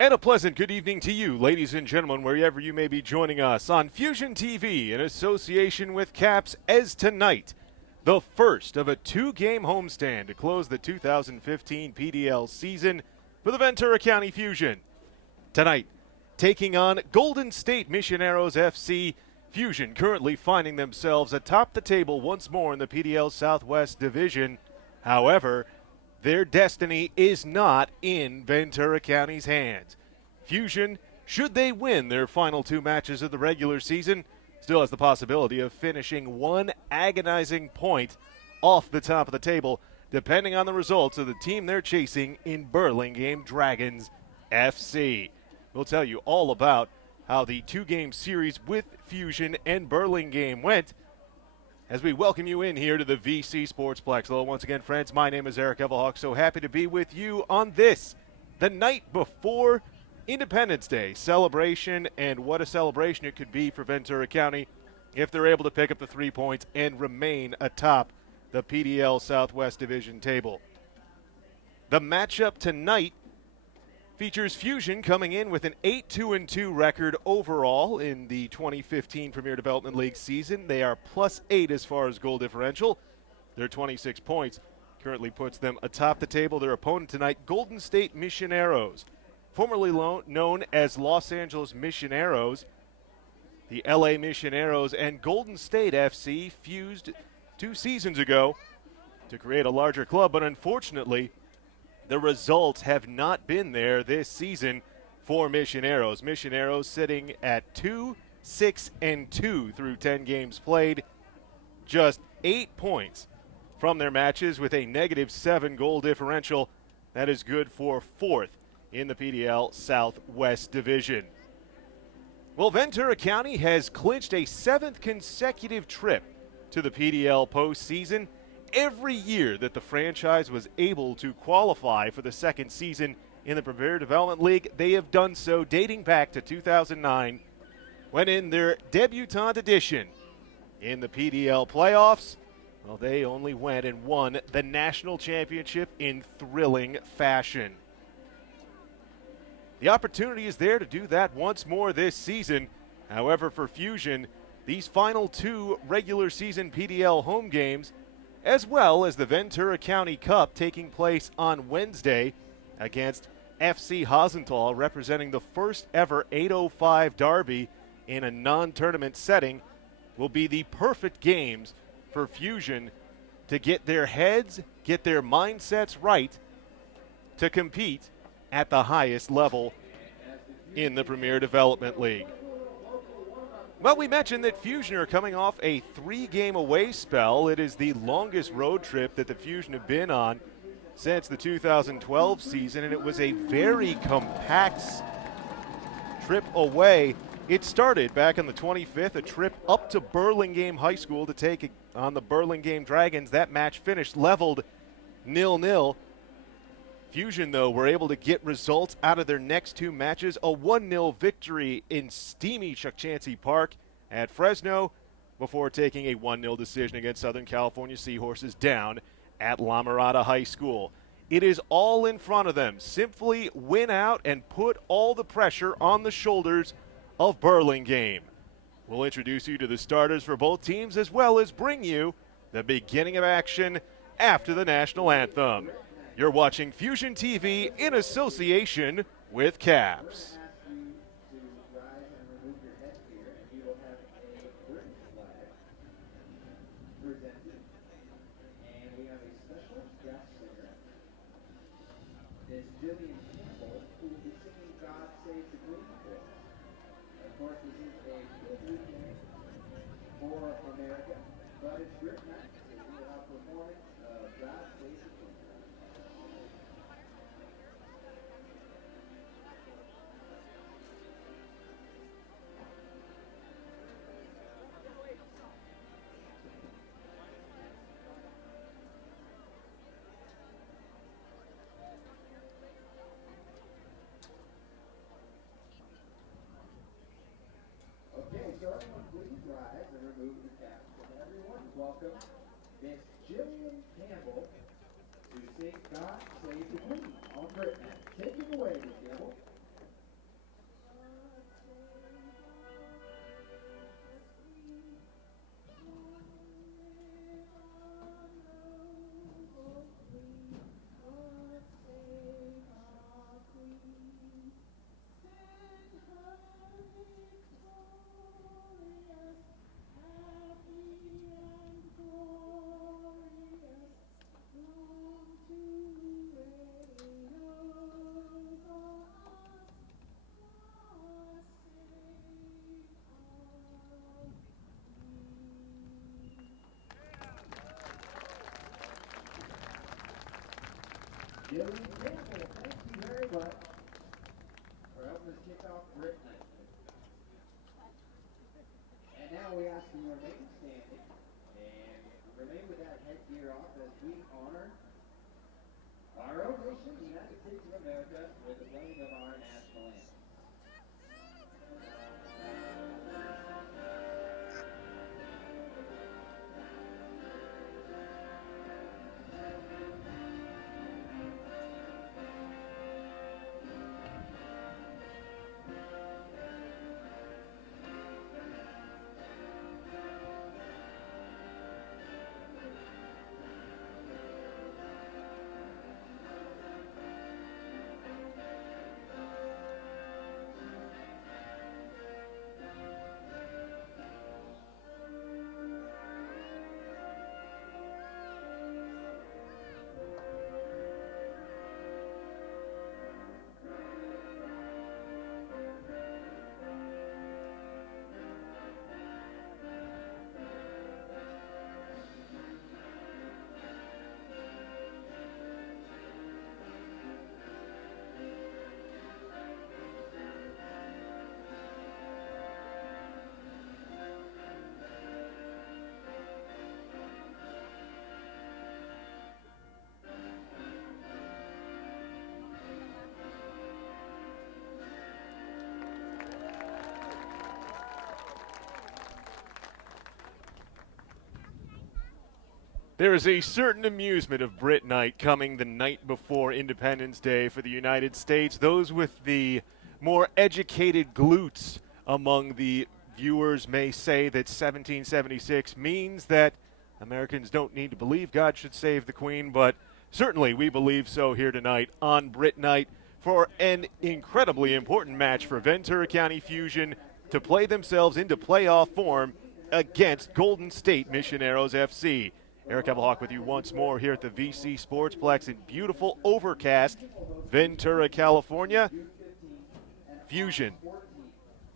And a pleasant good evening to you, ladies and gentlemen, wherever you may be joining us on Fusion TV in association with Caps, as tonight, the first of a two-game homestand to close the 2015 PDL season for the Ventura County Fusion. Tonight, taking on Golden State Misioneros FC. Fusion currently finding themselves atop the table once more in the PDL Southwest Division. However, their destiny is not in Ventura County's hands. Fusion, should they win their final two matches of the regular season, still has the possibility of finishing one agonizing point off the top of the table, depending on the results of the team they're chasing in Burlingame Dragons FC. We'll tell you all about how the two-game series with Fusion and Burlingame went as we welcome you in here to the VC Sportsplex. Hello once again, friends. My name is Eric Evelhoch. So happy to be with you on this, the night before Independence Day celebration, and what a celebration it could be for Ventura County if they're able to pick up the 3 points and remain atop the PDL Southwest Division table. The matchup tonight features Fusion coming in with an 8-2-2 record overall in the 2015 Premier Development League season. They are +8 as far as goal differential. Their 26 points currently puts them atop the table. Their opponent tonight, Golden State Misioneros, formerly known as Los Angeles Misioneros. The LA Misioneros and Golden State FC fused 2 seasons ago to create a larger club, but unfortunately, the results have not been there this season for Misioneros. Misioneros sitting at 2-6-2 through 10 games played, just 8 points from their matches with a -7 goal differential. That is good for 4th in the PDL Southwest Division. Well, Ventura County has clinched a 7th consecutive trip to the PDL postseason. Every year that the franchise was able to qualify for the second season in the Premier Development League, they have done so dating back to 2009, when in their debutante edition in the PDL playoffs, well, they only went and won the national championship in thrilling fashion. The opportunity is there to do that once more this season. However, for Fusion, these final 2 regular season PDL home games, as well as the Ventura County Cup taking place on Wednesday against FC Hosenthal, representing the first ever 805 derby in a non-tournament setting, will be the perfect games for Fusion to get their heads, get their mindsets right to compete at the highest level in the Premier Development League. Well, we mentioned that Fusion are coming off a 3-game away spell. It is the longest road trip that the Fusion have been on since the 2012 season, and it was a very compact trip away. It started back on the 25th, a trip up to Burlingame High School to take on the Burlingame Dragons. That match finished leveled 0-0. Fusion, though, were able to get results out of their next 2 matches. A 1-0 victory in steamy Chukchansi Park at Fresno before taking a 1-0 decision against Southern California Seahorses down at La Mirada High School. It is all in front of them. Simply win out and put all the pressure on the shoulders of Burlingame. We'll introduce you to the starters for both teams, as well as bring you the beginning of action after the national anthem. You're watching Fusion TV in association with Caps. So everyone please rise and remove the caps. And everyone welcome Miss Jillian Campbell to sing God Save the Queen on Britman. Take it away, Miss Campbell. Jillian Campbell, thank you very much for helping us kick off Brit Night. And now we ask you to remain standing and remain with that headgear off as we honor our own nation, the United States of America, with the playing of our national anthem. There is a certain amusement of Brit Night coming the night before Independence Day for the United States. Those with the more educated glutes among the viewers may say that 1776 means that Americans don't need to believe God should save the Queen, but certainly we believe so here tonight on Brit Night for an incredibly important match for Ventura County Fusion to play themselves into playoff form against Golden State Misioneros FC. Eric Evelhoch with you once more here at the VC Sportsplex in beautiful, overcast Ventura, California. Fusion,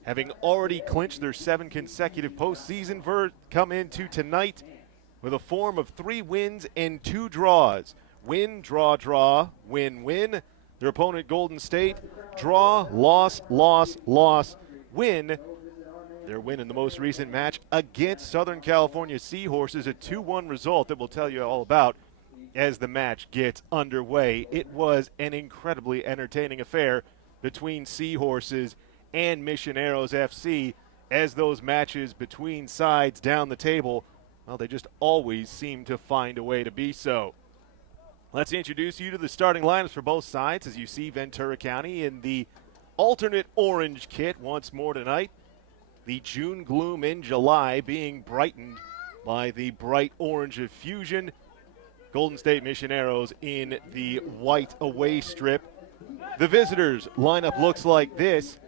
having already clinched their 7 consecutive postseason come into tonight with a form of 3 wins and 2 draws. Win, draw, draw, win, win. Their opponent, Golden State, draw, loss, loss, loss, win. Their win in the most recent match against Southern California Seahorses, a 2-1 result that we'll tell you all about as the match gets underway. It was an incredibly entertaining affair between Seahorses and Misioneros FC, as those matches between sides down the table, well, they just always seem to find a way to be so. Let's introduce you to the starting lineups for both sides as you see Ventura County in the alternate orange kit once more tonight. The June gloom in July being brightened by the bright orange of Fusion. Golden State Misioneros in the white away strip. The visitors lineup looks like this.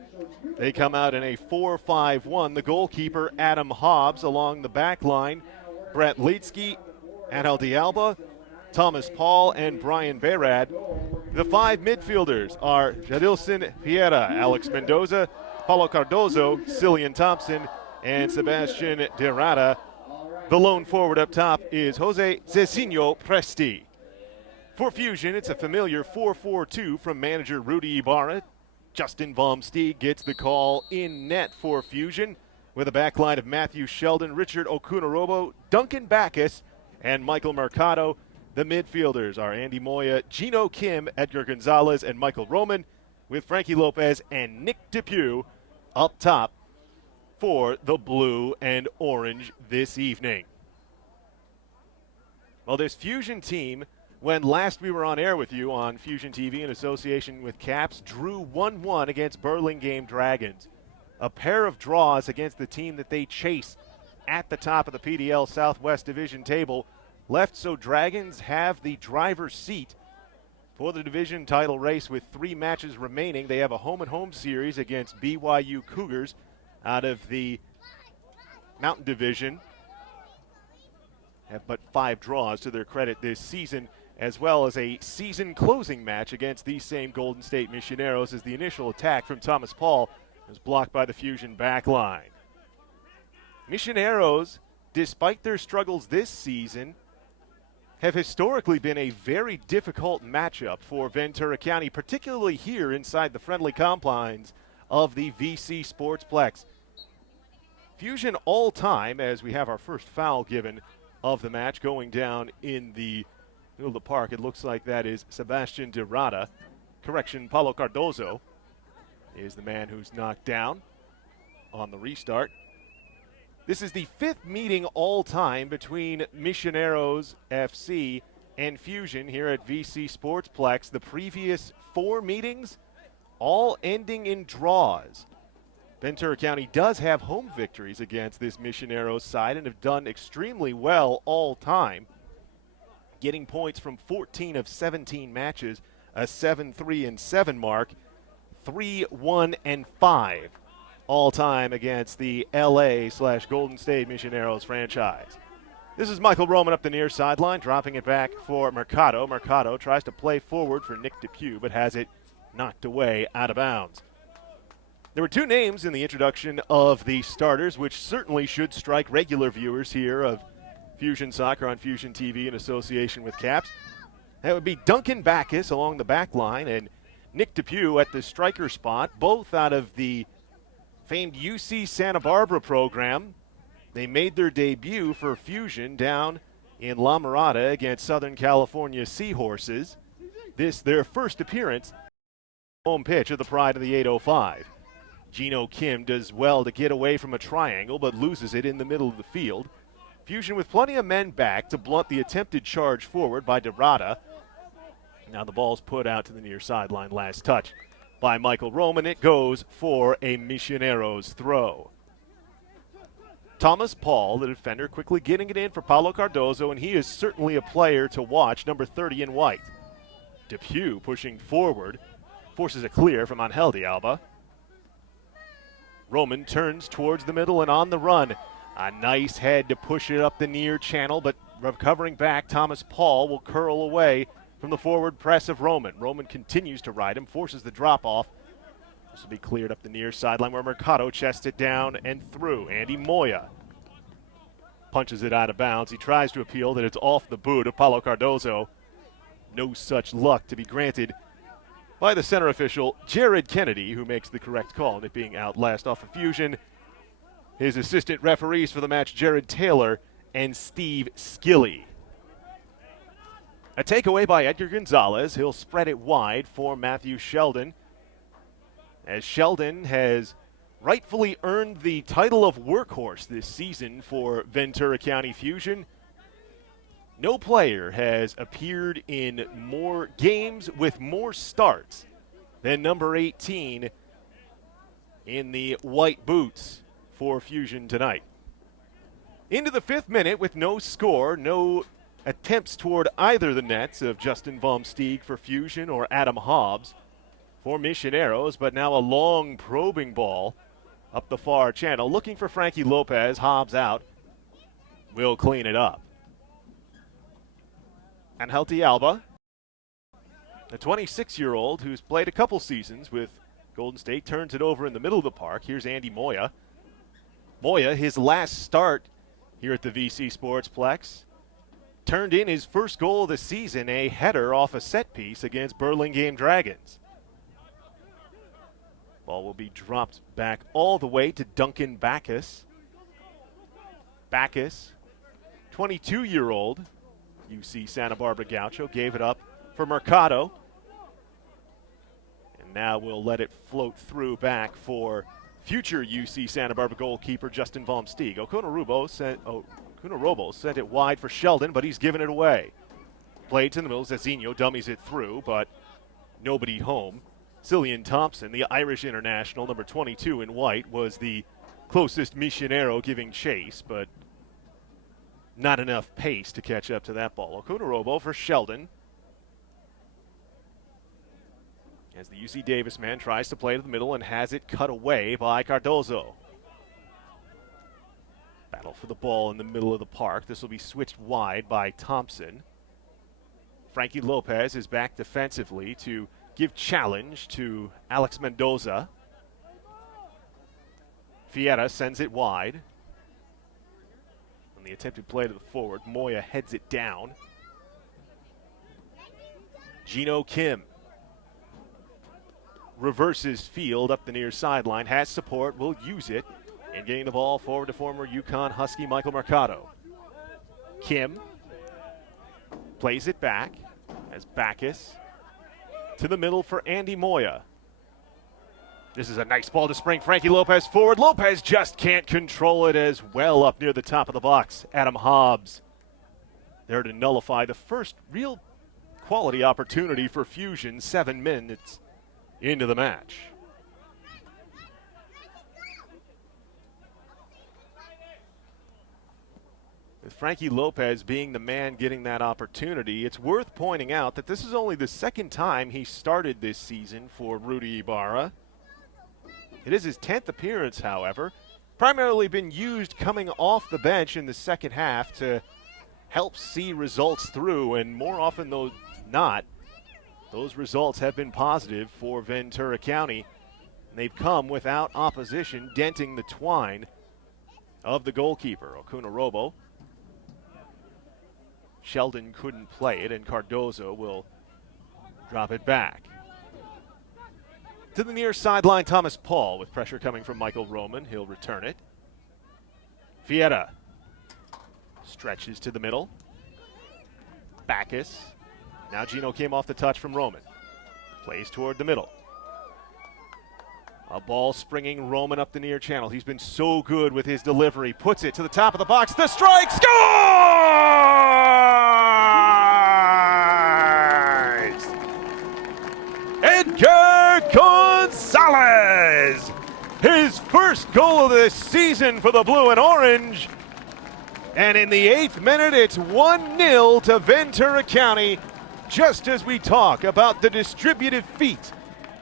They come out in a 4-5-1. The goalkeeper, Adam Hobbs, along the back line. Brett Leetsky, Angel Dialba, Thomas Paul, and Brian Bayrad. The 5 midfielders are Jadilson Piera, Alex Mendoza, Paulo Cardozo, Cillian Thompson, and Sebastian Derrada. The lone forward up top is Jose Cecino Presti. For Fusion, it's a familiar 4-4-2 from manager Rudy Ibarra. Justin Vomsteeg gets the call in net for Fusion with a backline of Matthew Sheldon, Richard Okunorobo, Duncan Backus, and Michael Mercado. The midfielders are Andy Moya, Gino Kim, Edgar Gonzalez, and Michael Roman, with Frankie Lopez and Nick Depew up top for the blue and orange this evening. Well, this Fusion team, when last we were on air with you on Fusion TV in association with Caps, drew 1-1 against Burlingame Dragons. A pair of draws against the team that they chase at the top of the PDL Southwest Division table left so Dragons have the driver's seat for the division title race with 3 matches remaining. They have a home-and-home series against BYU Cougars out of the Mountain Division. Have but 5 draws to their credit this season, as well as a season-closing match against these same Golden State Misioneros as the initial attack from Thomas Paul was blocked by the Fusion back line. Misioneros, despite their struggles this season, have historically been a very difficult matchup for Ventura County, particularly here inside the friendly confines of the VC Sportsplex. Fusion all time, as we have our first foul given of the match going down in the middle of the park. It looks like that is Sebastian de Rada. Correction, Paulo Cardozo is the man who's knocked down on the restart. This is the 5th meeting all time between Misioneros FC and Fusion here at VC Sportsplex. The previous 4 meetings all ending in draws. Ventura County does have home victories against this Misioneros side and have done extremely well all time, getting points from 14 of 17 matches, a 7-3-7 mark, 3-1-5 all time against the LA/Golden State Misioneros franchise. This is Michael Roman up the near sideline, dropping it back for Mercado. Mercado tries to play forward for Nick Depew, but has it knocked away out of bounds. There were 2 names in the introduction of the starters, which certainly should strike regular viewers here of Fusion Soccer on Fusion TV in association with Caps. That would be Duncan Backus along the back line and Nick Depew at the striker spot, both out of the famed UC Santa Barbara program. They made their debut for Fusion down in La Mirada against Southern California Seahorses. This their first appearance home pitch of the Pride of the 805. Gino Kim does well to get away from a triangle, but loses it in the middle of the field. Fusion with plenty of men back to blunt the attempted charge forward by Dorada. Now the ball's put out to the near sideline, last touch by Michael Roman. It goes for a Misioneros throw. Thomas Paul, the defender, quickly getting it in for Paulo Cardozo, and he is certainly a player to watch, number 30 in white. Depew pushing forward, forces a clear from Angel de Alba. Roman turns towards the middle and on the run. A nice head to push it up the near channel, but recovering back, Thomas Paul will curl away from the forward press of Roman. Roman continues to ride him, forces the drop-off. This will be cleared up the near sideline where Mercado chests it down and through. Andy Moya punches it out of bounds. He tries to appeal that it's off the boot of Paulo Cardozo. No such luck to be granted by the center official, Jared Kennedy, who makes the correct call on it being out last off of Fusion. His assistant referees for the match, Jared Taylor and Steve Skilly. A takeaway by Edgar Gonzalez. He'll spread it wide for Matthew Sheldon, as Sheldon has rightfully earned the title of workhorse this season for Ventura County Fusion. No player has appeared in more games with more starts than number 18 in the white boots for Fusion tonight. Into the 5th minute with no score, no attempts toward either the nets of Justin Vomsteeg for Fusion or Adam Hobbs for Misioneros, but now a long probing ball up the far channel, looking for Frankie Lopez. Hobbs out, will clean it up. Angel de Alba, a 26-year-old who's played a couple seasons with Golden State, turns it over in the middle of the park. Here's Andy Moya. Moya, his last start here at the VC Sportsplex, turned in his first goal of the season, a header off a set piece against Burlingame Dragons. Ball will be dropped back all the way to Duncan Backus. Backus, 22-year-old UC Santa Barbara Gaucho, gave it up for Mercado. And now we'll let it float through back for future UC Santa Barbara goalkeeper Justin Vomsteeg. Okunarobo sent it wide for Sheldon, but he's given it away. Played to the middle. Zezinho dummies it through, but nobody home. Cillian Thompson, the Irish international, number 22 in white, was the closest Misionero giving chase, but not enough pace to catch up to that ball. Okunarobo for Sheldon, as the UC Davis man tries to play to the middle and has it cut away by Cardozo. Battle for the ball in the middle of the park. This will be switched wide by Thompson. Frankie Lopez is back defensively to give challenge to Alex Mendoza. Fiera sends it wide. On the attempted play to the forward, Moya heads it down. Gino Kim reverses field up the near sideline, has support, will use it, and getting the ball forward to former UConn Husky Michael Mercado. Kim plays it back as Backus to the middle for Andy Moya. This is a nice ball to spring Frankie Lopez forward. Lopez just can't control it as well up near the top of the box. Adam Hobbs there to nullify the first real quality opportunity for Fusion 7 minutes into the match. With Frankie Lopez being the man getting that opportunity, it's worth pointing out that this is only the second time he started this season for Rudy Ibarra. It is his 10th appearance, however. Primarily been used coming off the bench in the second half to help see results through, and more often than not, those results have been positive for Ventura County. And they've come without opposition, denting the twine of the goalkeeper, Okunorobo. Sheldon couldn't play it, and Cardozo will drop it back. To the near sideline, Thomas Paul with pressure coming from Michael Roman. He'll return it. Fiera stretches to the middle. Backus. Now Gino came off the touch from Roman. Plays toward the middle. A ball springing Roman up the near channel. He's been so good with his delivery. Puts it to the top of the box. The strike scores! Edgar Gonzalez! His first goal of this season for the Blue and Orange. And in the 8th minute, it's 1-0 to Ventura County. Just as we talk about the distributive feet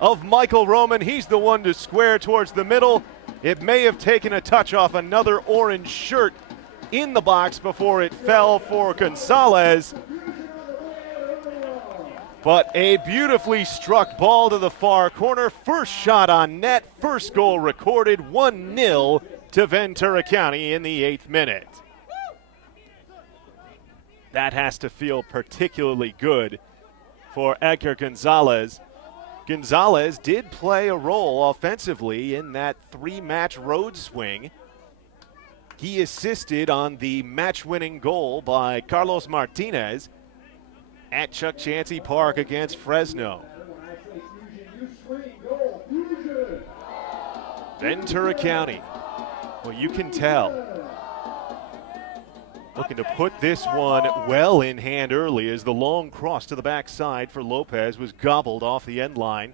of Michael Roman, he's the one to square towards the middle. It may have taken a touch off another orange shirt in the box before it fell for Gonzalez. But a beautifully struck ball to the far corner. First shot on net, first goal recorded, 1-0 to Ventura County in the 8th minute. That has to feel particularly good for Edgar Gonzalez. Gonzalez did play a role offensively in that 3-match road swing. He assisted on the match-winning goal by Carlos Martinez at Chuck Chansey Park against Fresno. Ventura County, well, you can tell, looking to put this one well in hand early as the long cross to the backside for Lopez was gobbled off the end line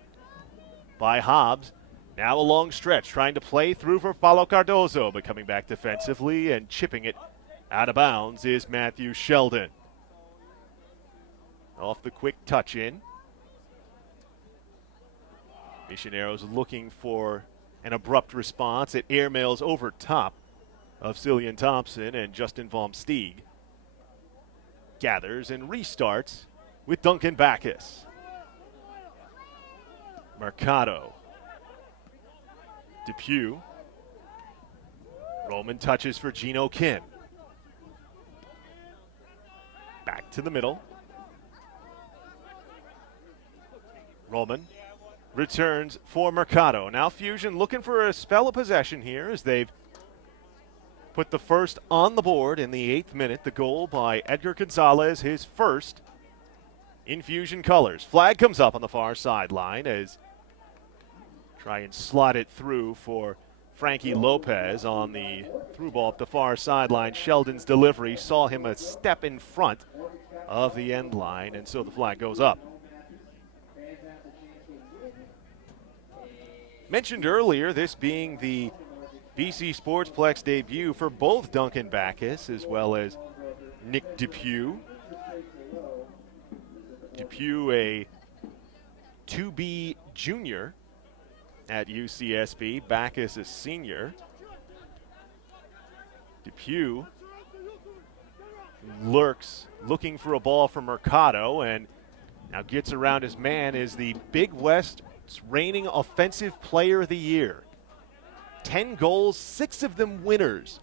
by Hobbs. Now a long stretch, trying to play through for Paulo Cardozo, but coming back defensively and chipping it out of bounds is Matthew Sheldon. Off the quick touch in. Misioneros looking for an abrupt response. It airmails over top of Cillian Thompson, and Justin Vohmsteeg gathers and restarts with Duncan Backus. Mercado. Depew. Roman touches for Gino Kim. Back to the middle. Roman returns for Mercado. Now Fusion looking for a spell of possession here as they've put the first on the board in the 8th minute. The goal by Edgar Gonzalez, his first in Fusion colors. Flag comes up on the far sideline as try and slot it through for Frankie Lopez on the through ball up the far sideline. Sheldon's delivery saw him a step in front of the end line, and so the flag goes up. Mentioned earlier, this being the BC Sportsplex debut for both Duncan Backus as well as Nick Depew. Depew, a 2B junior at UCSB. Backus, a senior. Depew lurks, looking for a ball from Mercado, and now gets around his man is the Big West's reigning offensive player of the year. 10 goals, 6 of them winners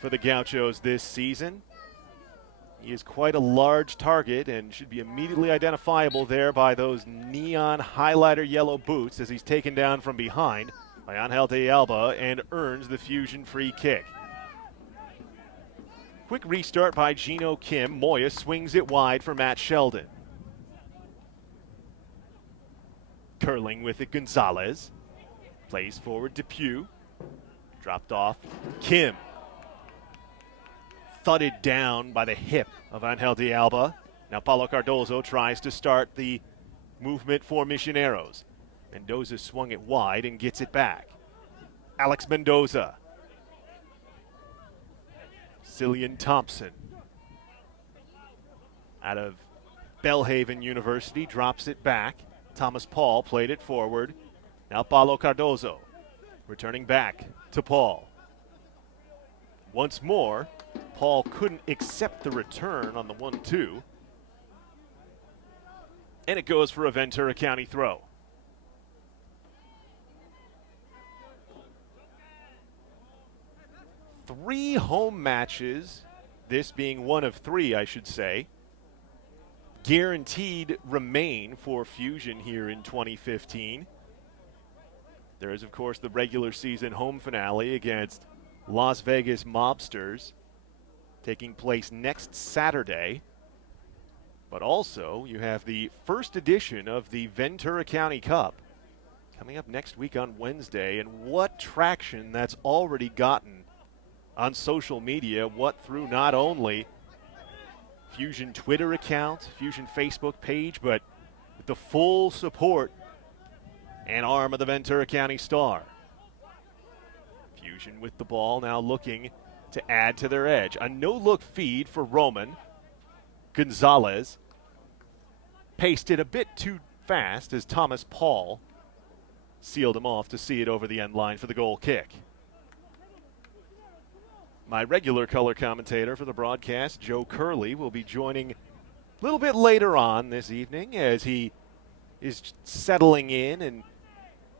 for the Gauchos this season. He is quite a large target and should be immediately identifiable there by those neon highlighter yellow boots as he's taken down from behind by Angel de Alba and earns the Fusion free kick. Quick restart by Gino Kim. Moya swings it wide for Matt Sheldon. Curling with it, Gonzalez. Plays forward to Pugh. Dropped off. Kim. Thudded down by the hip of Angel de Alba. Now Paulo Cardozo tries to start the movement for Misioneros. Mendoza swung it wide and gets it back. Alex Mendoza. Cillian Thompson. Out of Belhaven University, drops it back. Thomas Paul played it forward. Now Paulo Cardozo. Returning back to Paul. Once more, Paul couldn't accept the return on the 1-2. And it goes for a Ventura County throw. Three home matches, this being one of three, I should say, guaranteed remain for Fusion here in 2015. There is, of course, the regular season home finale against Las Vegas Mobsters taking place next Saturday. But also, you have the first edition of the Ventura County Cup coming up next week on Wednesday. And what traction that's already gotten on social media, what through not only Fusion Twitter account, Fusion Facebook page, but with the full support and arm of the Ventura County Star. Fusion with the ball now looking to add to their edge. A no-look feed for Roman. Gonzalez paced it a bit too fast as Thomas Paul sealed him off to see it over the end line for the goal kick. My regular color commentator for the broadcast, Joe Curley, will be joining a little bit later on this evening as he is settling in and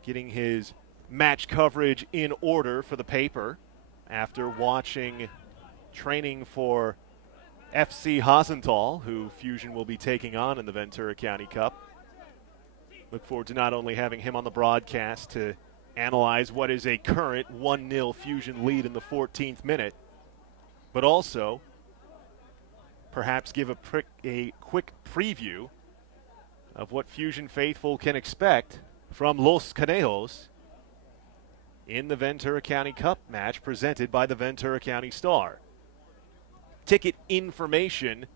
getting his match coverage in order for the paper after watching training for FC Hasenthal, who Fusion will be taking on in the Ventura County Cup. Look forward to not only having him on the broadcast to analyze what is a current 1-0 Fusion lead in the 14th minute, but also perhaps give a quick preview of what Fusion faithful can expect from Los Canejos in the Ventura County Cup match presented by the Ventura County Star. Ticket information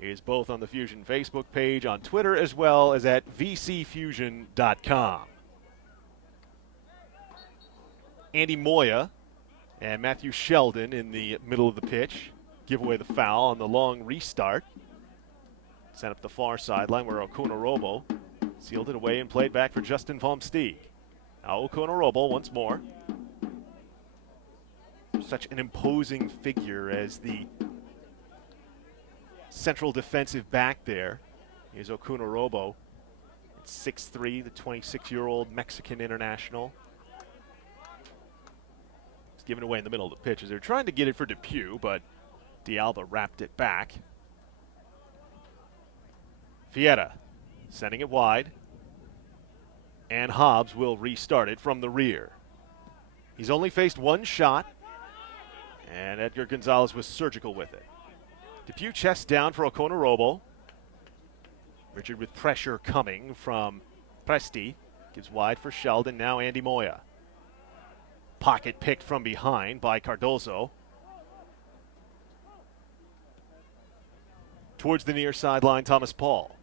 is both on the Fusion Facebook page, on Twitter, as well as at vcfusion.com. Andy Moya and Matthew Sheldon in the middle of the pitch give away the foul on the long restart. Sent up the far sideline where Okunorobo sealed it away and played back for Justin Pomsteeg. Now Okunorobo once more. Such an imposing figure as the central defensive back there is Okunorobo. At 6'3", the 26-year-old Mexican international. It's given away in the middle of the pitch as they're trying to get it for Depew, but D'Alba wrapped it back. Fiera sending it wide. And Hobbs will restart it from the rear. He's only faced one shot, and Edgar Gonzalez was surgical with it. Depew chest down for Okunorobo. Richard with pressure coming from Presti. Gives wide for Sheldon, now Andy Moya. Pocket picked from behind by Cardozo. Towards the near sideline, Thomas Paul.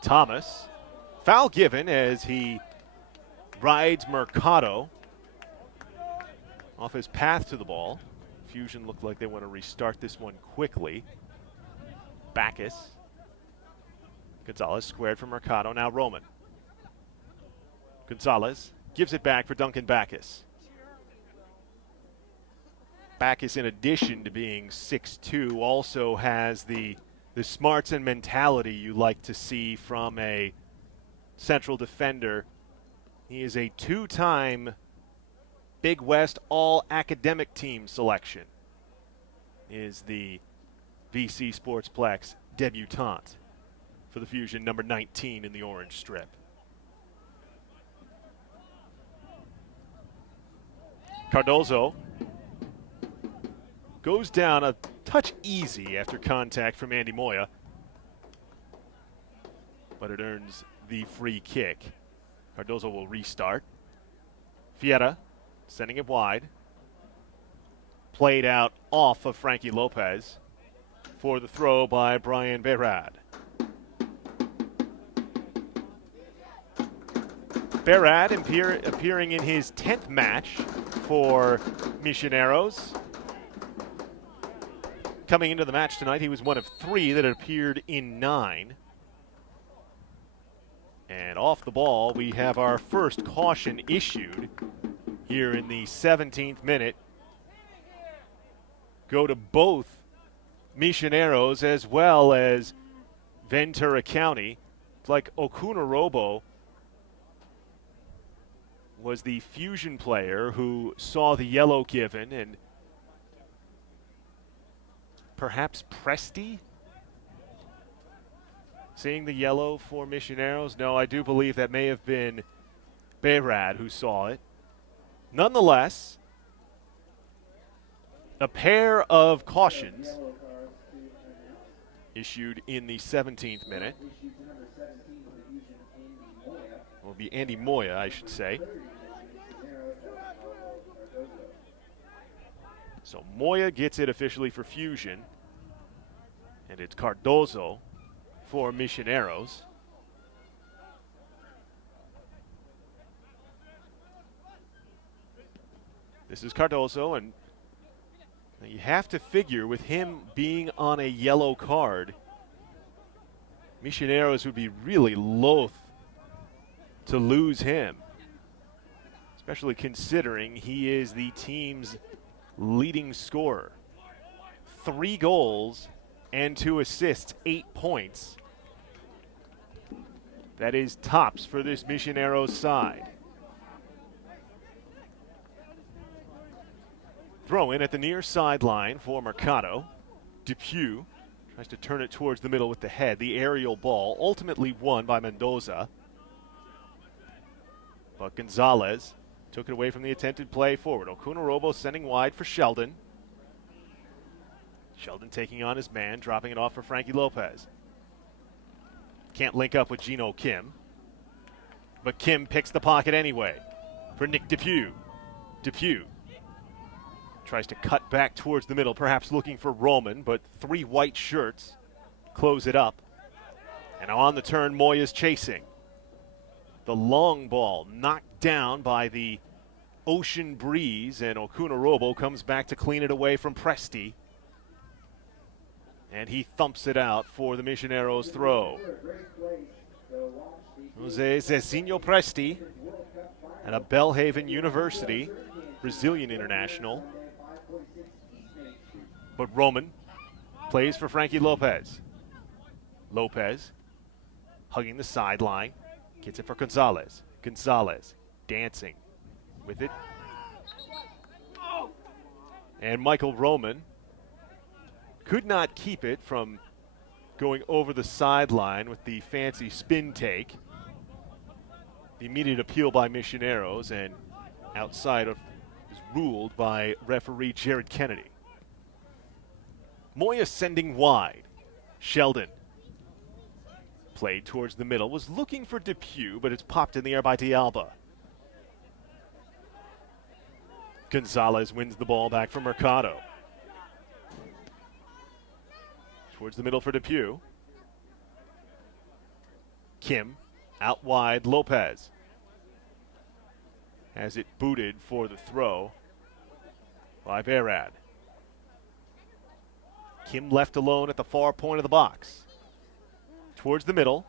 Thomas, foul given as he rides Mercado off his path to the ball. Fusion looked like they want to restart this one quickly. Backus. Gonzalez squared for Mercado, now Roman. Gonzalez gives it back for Duncan Backus. Backus, in addition to being 6'2", also has the smarts and mentality you like to see from a central defender. He is a two-time Big West All-Academic Team selection is the VC Sportsplex debutante for the Fusion, number 19 in the orange strip. Cardozo goes down a touch easy after contact from Andy Moya, but it earns the free kick. Cardozo will restart. Fiera sending it wide. Played out off of Frankie Lopez for the throw by Brian Berad. Berad appearing in his 10th match for Misioneros. Coming into the match tonight, he was one of 3 that had appeared in 9. And off the ball, we have our first caution issued here in the 17th minute. Go to both Misioneros as well as Ventura County. It's like Okunorobo was the Fusion player who saw the yellow given, and perhaps Presti seeing the yellow for Misioneros. No, I do believe that may have been Berad who saw it. Nonetheless, a pair of cautions issued in the 17th minute. Will be Andy Moya, I should say. So Moya gets it officially for Fusion, and it's Cardozo for Misioneros. This is Cardozo, and you have to figure with him being on a yellow card, Misioneros would be really loath to lose him, especially considering he is the team's leading scorer. 3 goals and 2 assists, 8 points. That is tops for this Misioneros side. Throw in at the near sideline for Mercado. Depew tries to turn it towards the middle with the head. The aerial ball ultimately won by Mendoza. But Gonzalez took it away from the attempted play forward. Okunorobo sending wide for Sheldon. Sheldon taking on his man, dropping it off for Frankie Lopez. Can't link up with Gino Kim. But Kim picks the pocket anyway for Nick Depew. Depew tries to cut back towards the middle, perhaps looking for Roman, but 3 white shirts close it up. And on the turn, Moya's chasing. The long ball knocked down by the ocean breeze, and Okunorobo comes back to clean it away from Presti. And he thumps it out for the Misioneros throw. Jose Zezinho Presti, and a Belhaven University Brazilian international. But Roman plays for Frankie Lopez. Lopez hugging the sideline. Gets it for Gonzalez. Gonzalez dancing with it. And Michael Roman could not keep it from going over the sideline with the fancy spin take. The immediate appeal by Misioneros, and outside of is ruled by referee Jared Kennedy. Moya sending wide. Sheldon played towards the middle, was looking for Depew, but it's popped in the air by D'Alba. Gonzalez wins the ball back from Mercado. Towards the middle for Depew. Kim out wide, Lopez has it booted for the throw by Berad. Kim left alone at the far point of the box. Towards the middle.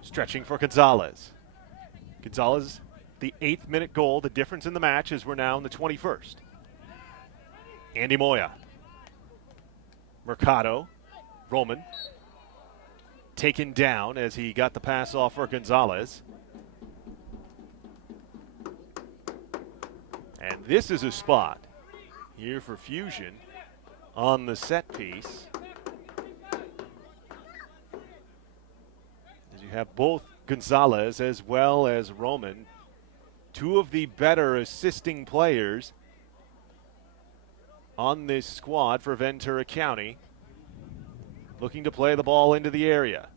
Stretching for Gonzalez. Gonzalez, the 8th minute goal, the difference in the match as we're now in the 21st. Andy Moya. Mercado. Roman. Taken down as he got the pass off for Gonzalez. this is a spot here for Fusion on the set piece. As you have both Gonzalez as well as Roman, two of the better assisting players on this squad for Ventura County, looking to play the ball into the area.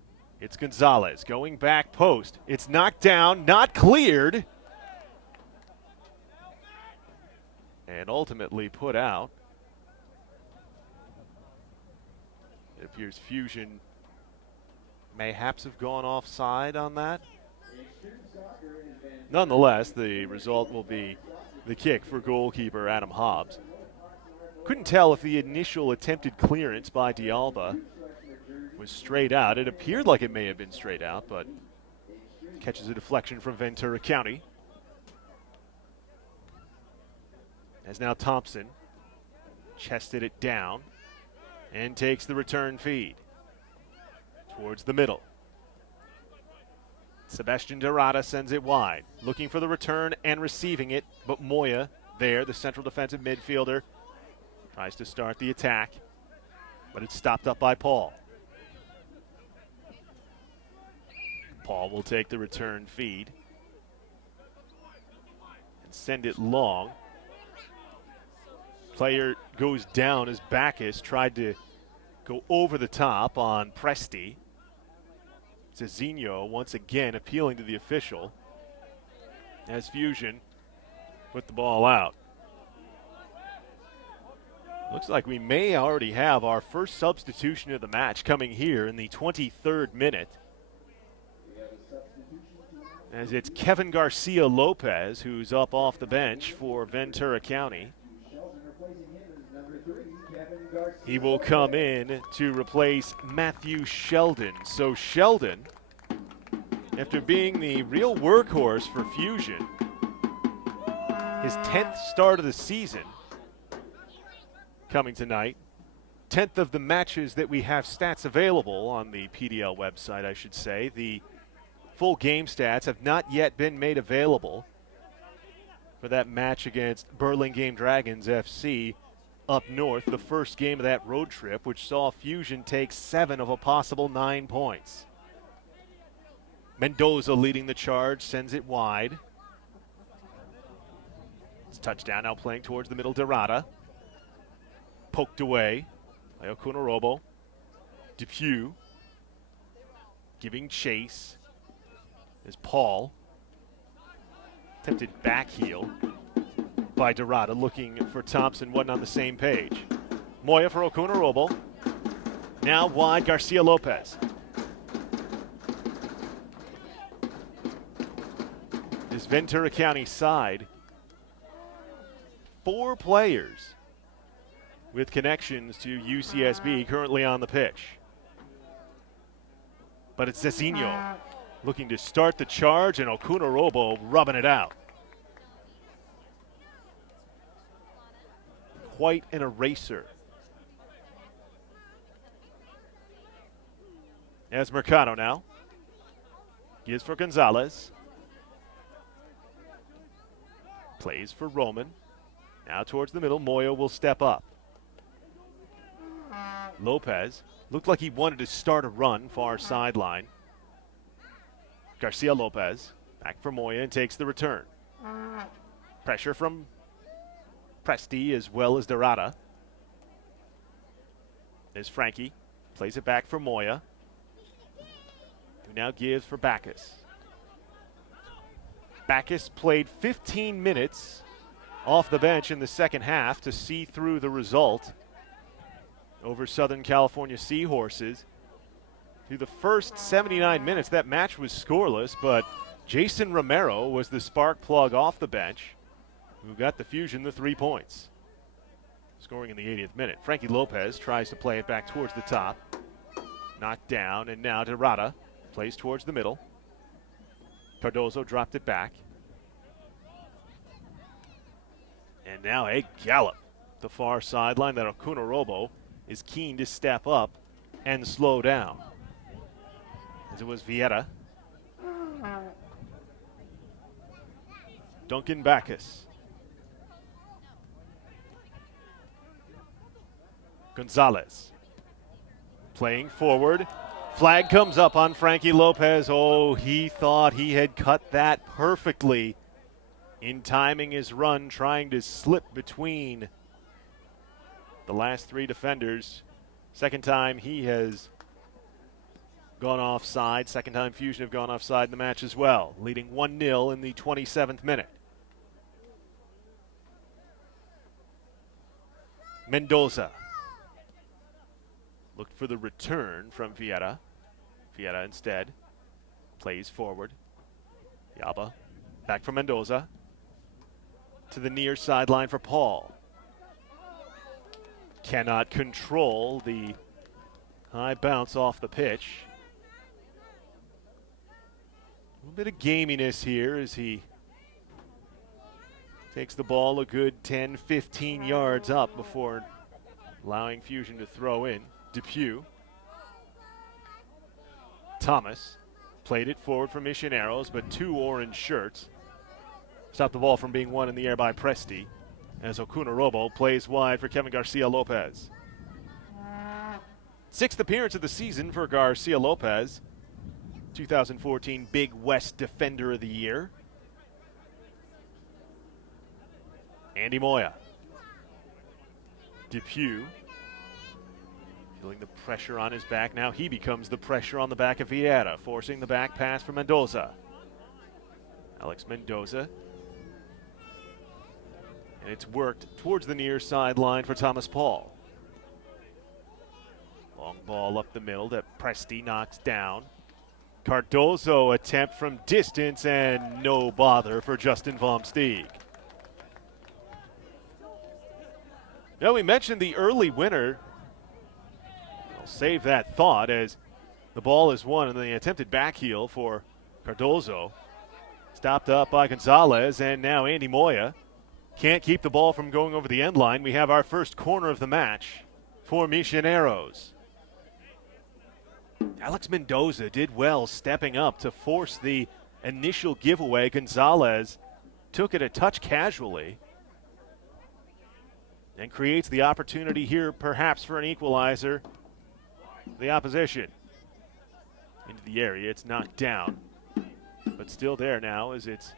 It's Gonzalez going back post. It's knocked down, not cleared, and ultimately put out. It appears Fusion mayhaps have gone offside on that. Nonetheless, the result will be the kick for goalkeeper Adam Hobbs. Couldn't tell if the initial attempted clearance by D'Alba was straight out. It appeared like it may have been straight out, but catches a deflection from Ventura County. As now Thompson chested it down and takes the return feed towards the middle. Sebastian Dorada sends it wide, looking for the return and receiving it, but Moya there, the central defensive midfielder, tries to start the attack, but it's stopped up by Paul. Paul will take the return feed and send it long. Player goes down as Bacchus tried to go over the top on Presti. Cezinho once again appealing to the official as Fusion put the ball out. Looks like we may already have our first substitution of the match coming here in the 23rd minute, as it's Kevin Garcia Lopez who's up off the bench for Ventura County. He will come in to replace Matthew Sheldon. So Sheldon, after being the real workhorse for Fusion, his 10th start of the season coming tonight. 10th of the matches that we have stats available on the PDL website, I should say. The full game stats have not yet been made available for that match against Burlingame Dragons FC up north, the first game of that road trip, which saw Fusion take 7 of a possible 9 points. Mendoza leading the charge, sends it wide. It's touchdown, now playing towards the middle, Dorada. Poked away by Okunorobo. Depew giving chase as Paul. Attempted back heel by Dorada, looking for Thompson, wasn't on the same page. Moya for Okunorobo. Now wide, Garcia Lopez. This Ventura County side, 4 players with connections to UCSB currently on the pitch. But it's Cezinho looking to start the charge, and Okunorobo rubbing it out. Quite an eraser. As Mercado now gives for Gonzalez. Plays for Roman. Now towards the middle, Moya will step up. Lopez looked like he wanted to start a run far sideline. Garcia Lopez back for Moya and takes the return. Pressure from Presti as well as Dorada. There's Frankie. Plays it back for Moya, who now gives for Bacchus. Bacchus played 15 minutes off the bench in the second half to see through the result over Southern California Seahorses. Through the first 79 minutes, that match was scoreless, but Jason Romero was the spark plug off the bench who got the Fusion the 3 points. Scoring in the 80th minute. Frankie Lopez tries to play it back towards the top. Knocked down, and now Dorada plays towards the middle. Cardozo dropped it back. And now a gallop. The far sideline that Okunorobo is keen to step up and slow down. As it was Vieira. Duncan Bacchus. Gonzalez playing forward. Flag comes up on Frankie Lopez. Oh, he thought he had cut that perfectly in timing his run, trying to slip between the last three defenders. Second time he has gone offside. Second time Fusion have gone offside in the match as well, leading 1-0 in the 27th minute. Mendoza looked for the return from Vieira. Vieira instead plays forward. Yaba back from Mendoza to the near sideline for Paul. Cannot control the high bounce off the pitch. A little bit of gaminess here as he takes the ball a good 10, 15 yards up before allowing Fusion to throw in. Depew. Thomas played it forward for Misioneros, but two orange shirts stopped the ball from being won in the air by Presti as Okunorobo plays wide for Kevin Garcia Lopez. Sixth appearance of the season for Garcia Lopez. 2014 Big West Defender of the Year. Andy Moya. Depew. Feeling the pressure on his back. Now he becomes the pressure on the back of Vieira, forcing the back pass for Mendoza. Alex Mendoza. And it's worked towards the near sideline for Thomas Paul. Long ball up the middle that Presti knocks down. Cardozo attempt from distance and no bother for Justin Vomsteeg. Now we mentioned the early winner. I'll save that thought as the ball is won in the attempted back heel for Cardozo. Stopped up by Gonzalez, and now Andy Moya can't keep the ball from going over the end line. We have our first corner of the match for Misioneros. Alex Mendoza did well stepping up to force the initial giveaway. Gonzalez took it a touch casually and creates the opportunity here perhaps for an equalizer. The opposition into the area. It's knocked down, but still there now as it's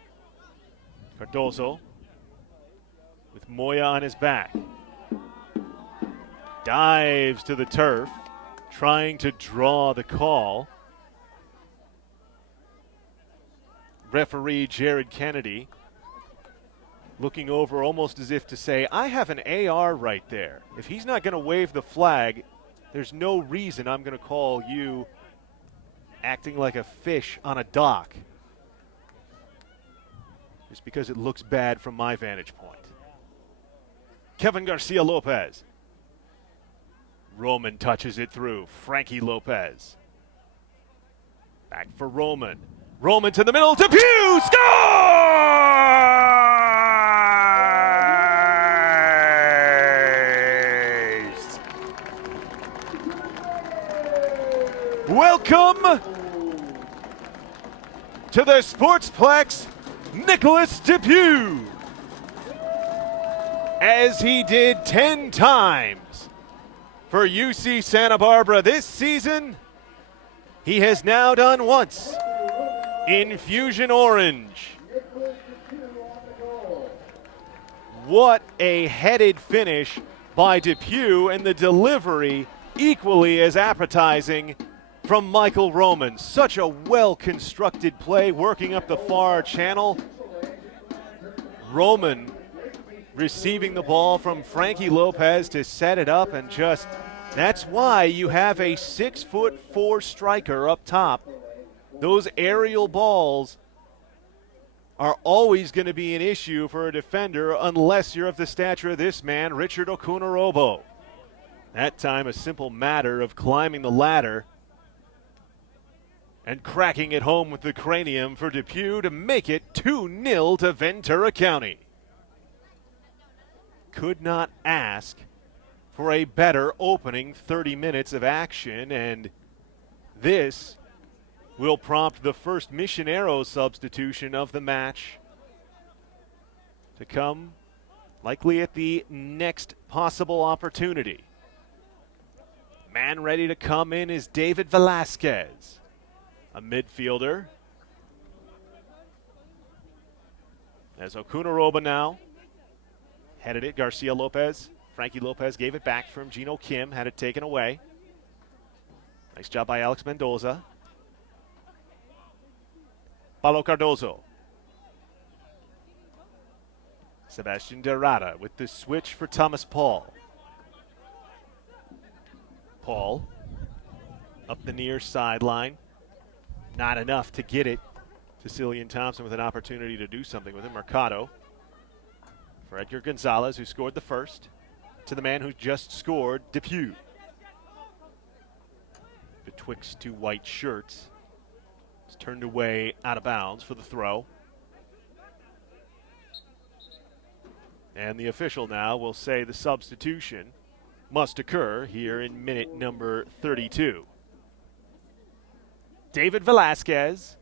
Cardozo with Moya on his back. Dives to the turf, trying to draw the call. Referee Jared Kennedy looking over almost as if to say, I have an AR right there. If he's not going to wave the flag, there's no reason I'm going to call you acting like a fish on a dock. Just because it looks bad from my vantage point. Kevin Garcia Lopez. Roman touches it through. Frankie Lopez. Back for Roman. Roman to the middle. Depew! Scores! Welcome to the Sportsplex, Nicholas Depew. As he did 10 times for UC Santa Barbara this season, he has now done once in Fusion Orange. What a headed finish by Depew, and the delivery equally as appetizing from Michael Roman. Such a well-constructed play working up the far channel. Roman receiving the ball from Frankie Lopez to set it up, and just that's why you have a 6'4" striker up top. Those aerial balls are always going to be an issue for a defender unless you're of the stature of this man, Richard Okunorobo. That time a simple matter of climbing the ladder and cracking it home with the cranium for Depew to make it 2-0 to Ventura County. Could not ask for a better opening 30 minutes of action, and this will prompt the first Misioneros substitution of the match to come likely at the next possible opportunity. Man ready to come in is David Velasquez, a midfielder. As Okunaroba now headed it, Garcia Lopez. Frankie Lopez gave it back from Gino Kim, had it taken away. Nice job by Alex Mendoza. Paulo Cardozo. Sebastian Derrada with the switch for Thomas Paul. Paul up the near sideline. Not enough to get it. Cecilian Thompson with an opportunity to do something with it. Mercado for Edgar Gonzalez, who scored the first, to the man who just scored, Depew. Betwixt two white shirts. It's turned away out of bounds for the throw. And the official now will say the substitution must occur here in minute number 32. David Velasquez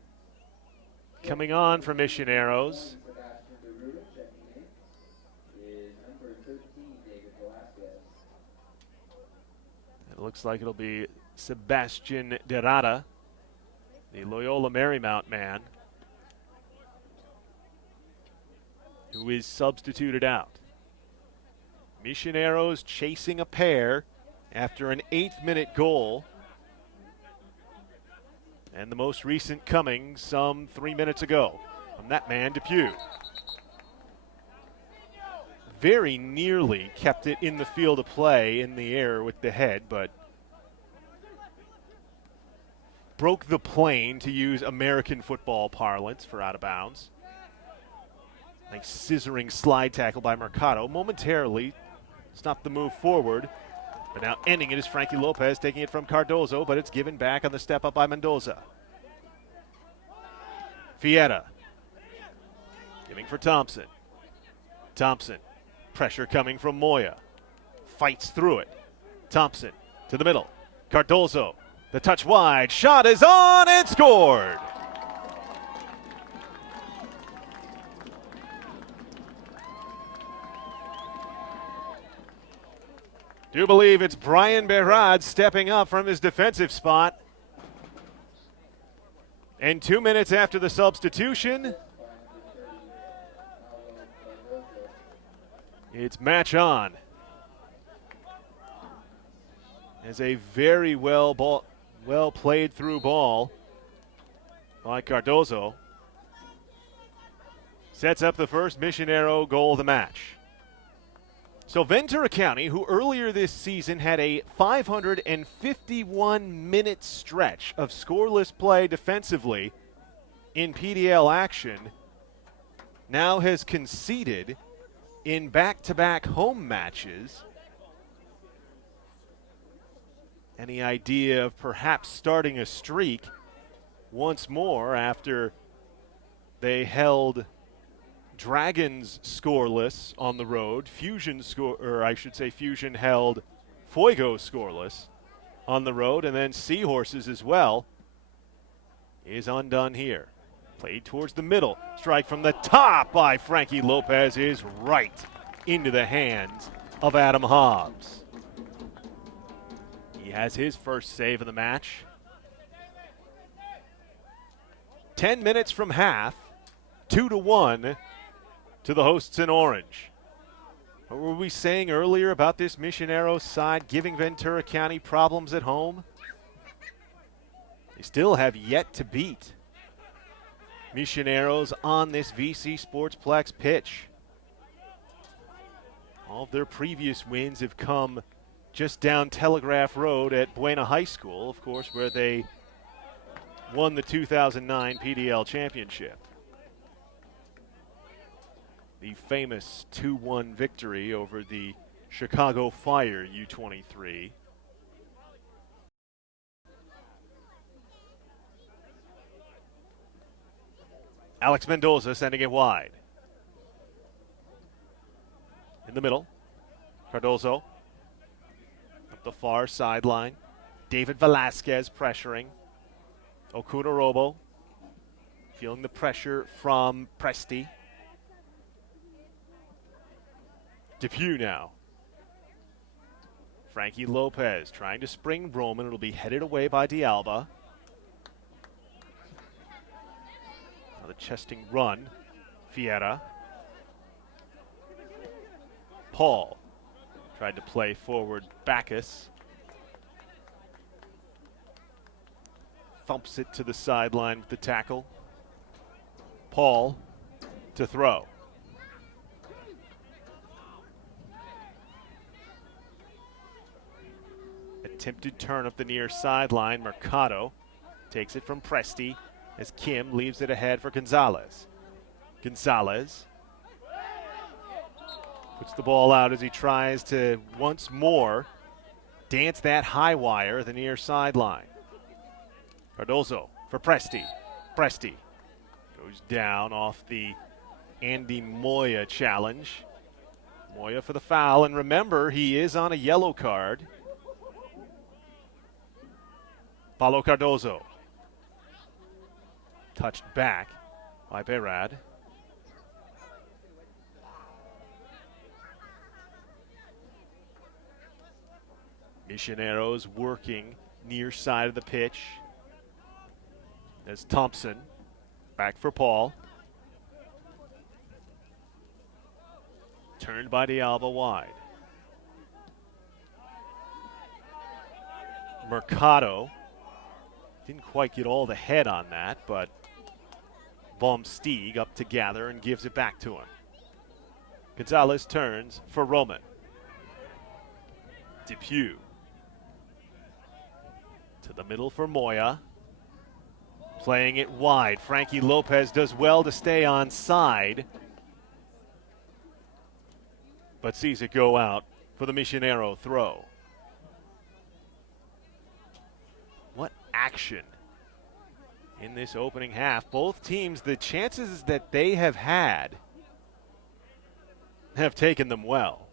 coming on for Misioneros. It looks like it'll be Sebastian Derrada, the Loyola Marymount man, who is substituted out. Misioneros chasing a pair after an 8th-minute goal. And the most recent coming some 3 minutes ago from that man, Depew. Very nearly kept it in the field of play in the air with the head, but broke the plane, to use American football parlance, for out of bounds. Nice scissoring slide tackle by Mercado. Momentarily stopped the move forward, but now ending it is Frankie Lopez taking it from Cardozo, but it's given back on the step up by Mendoza. Fiera giving for Thompson. Thompson, pressure coming from Moya. Fights through it. Thompson to the middle. Cardozo, the touch wide. Shot is on and scored. Do believe it's Brian Berrad stepping up from his defensive spot. And 2 minutes after the substitution, it's match on. As a very well played through ball by Cardozo sets up the first Missionero goal of the match. So Ventura County, who earlier this season had a 551-minute stretch of scoreless play defensively in PDL action, now has conceded in back-to-back home matches. Any idea of perhaps starting a streak once more after they held Dragons scoreless on the road. Fusion held Fuego scoreless on the road, and then Seahorses as well is undone here. Played towards the middle. Strike from the top by Frankie Lopez is right into the hands of Adam Hobbs. He has his first save of the match. 10 minutes from half, 2-1 to the hosts in orange. What were we saying earlier about this Misioneros side giving Ventura County problems at home? They still have yet to beat Misioneros on this VC Sportsplex pitch. All of their previous wins have come just down Telegraph Road at Buena High School, of course, where they won the 2009 PDL championship. The famous 2-1 victory over the Chicago Fire U-23. Alex Mendoza sending it wide. In the middle, Cardozo up the far sideline. David Velasquez pressuring. Okunaroba feeling the pressure from Presti. Depew now. Frankie Lopez trying to spring Roman. It'll be headed away by D'Alba. Another chesting run. Fiera. Paul tried to play forward Bacchus. Thumps it to the sideline with the tackle. Paul to throw. Attempted turn up the near sideline. Mercado takes it from Presti as Kim leaves it ahead for Gonzalez. Gonzalez puts the ball out as he tries to once more dance that high wire the near sideline. Cardozo for Presti. Presti goes down off the Andy Moya challenge. Moya for the foul, and remember, he is on a yellow card. Paulo Cardozo. Touched back by Berad. Misioneros working near side of the pitch. As Thompson back for Paul. Turned by D'Alba wide. Mercado didn't quite get all the head on that, but Vom Steeg up to gather and gives it back to him. Gonzalez turns for Roman. Depew to the middle for Moya. Playing it wide. Frankie Lopez does well to stay on side, but sees it go out for the Misionero throw. What action in this opening half. Both teams, the chances that they have had have taken them well.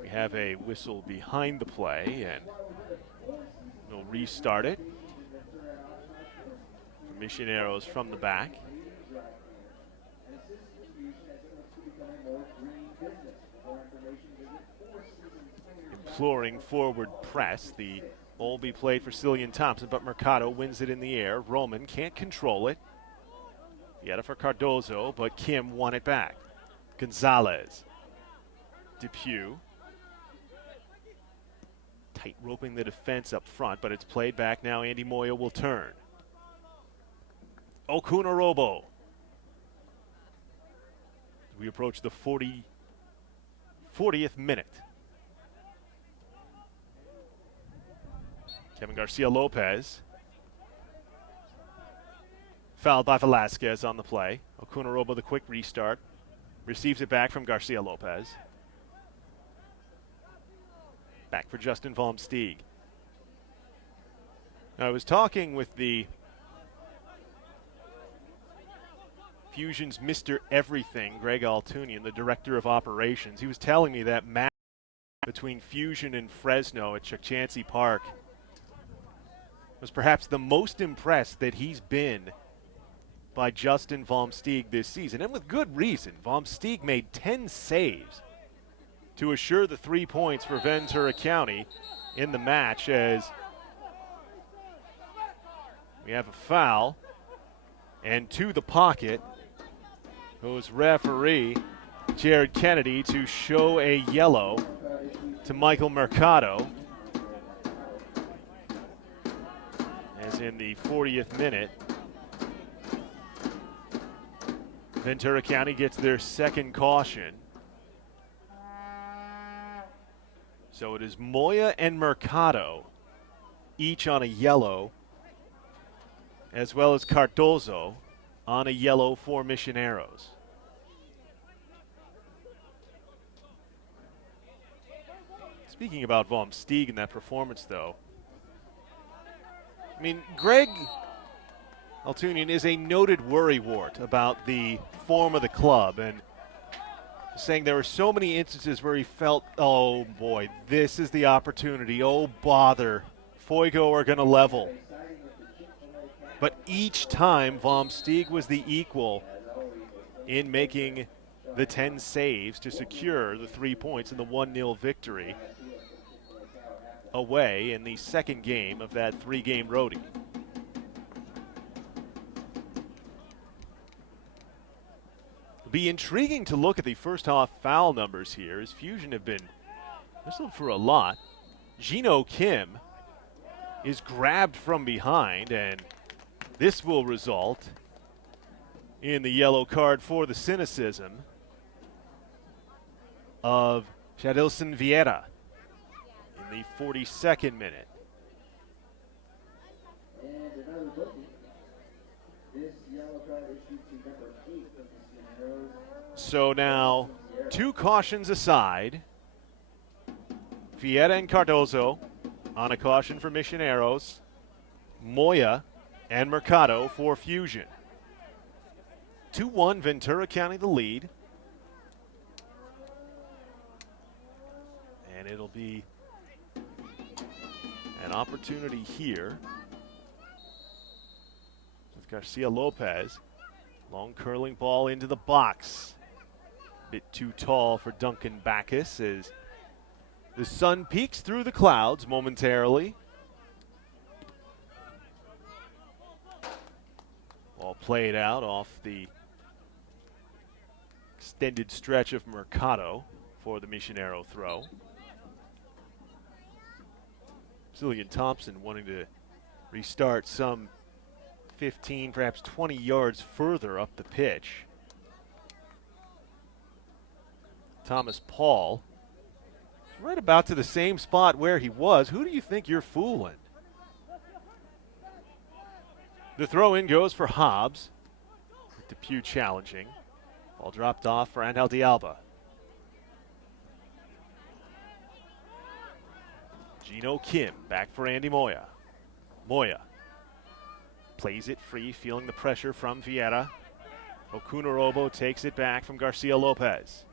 We have a whistle behind the play, and we'll restart it. Misioneros from the back. Imploring forward press. The ball be played for Cillian Thompson, but Mercado wins it in the air. Roman can't control it. Fiera for Cardozo, but Kim won it back. Gonzalez. Depew. Tight roping the defense up front, but it's played back now. Andy Moya will turn. Okunorobo. We approach the 40th minute. Kevin Garcia Lopez. Fouled by Velasquez on the play. Okunorobo, the quick restart. Receives it back from Garcia Lopez. Back for Justin Vom Steeg. Now, I was talking with the Fusion's Mr. Everything, Greg Altunian, the director of operations. He was telling me that match between Fusion and Fresno at Chukchansi Park was perhaps the most impressed that he's been by Justin Vom Steeg this season, and with good reason. Vom Steeg made 10 saves to assure the 3 points for Ventura County in the match, as we have a foul, and to the pocket goes referee Jared Kennedy to show a yellow to Michael Mercado, as in the 40th minute, Ventura County gets their second caution. So it is Moya and Mercado, each on a yellow, as well as Cardozo on a yellow for Misioneros. Speaking about Vom Steeg in that performance, though, I mean, Greg Altunian is a noted worrywart about the form of the club, and saying there were so many instances where he felt, oh boy, this is the opportunity, oh bother, Foigo are going to level. But each time Vom Steeg was the equal in making the 10 saves to secure the 3 points in the 1-0 victory away in the second game of that 3-game roadie. It'll be intriguing to look at the first half foul numbers here, as Fusion have been whistled for a lot. Gino Kim is grabbed from behind, and this will result in the yellow card for the cynicism of Jadilson Vieira in the 42nd minute. And another booking. This yellow card issued to number 8 of the Misioneros. So now, 2 cautions aside. Vieira and Cardozo on a caution for Misioneros. Moya and Mercado for Fusion. 2-1 Ventura County the lead. And it'll be an opportunity here with Garcia Lopez. Long curling ball into the box. Bit too tall for Duncan Bacchus as the sun peeks through the clouds momentarily. Ball played out off the extended stretch of Mercado for the Misionero throw. Zillian Thompson wanting to restart some 15, perhaps 20 yards further up the pitch. Thomas Paul, right about to the same spot where he was. Who do you think you're fooling? The throw in goes for Hobbs. Depew challenging. Ball dropped off for Angel de Alba. Gino Kim back for Andy Moya. Moya plays it free, feeling the pressure from Vieira. Okunorobo takes it back from Garcia Lopez.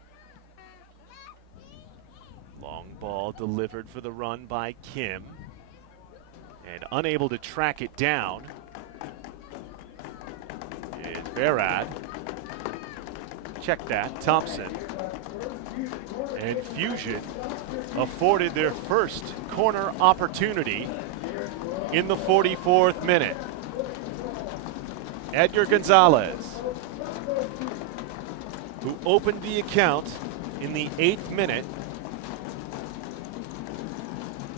Long ball delivered for the run by Kim. And unable to track it down is Berad. Check that, Thompson. And Fusion afforded their first corner opportunity in the 44th minute. Edgar Gonzalez, who opened the account in the 8th minute,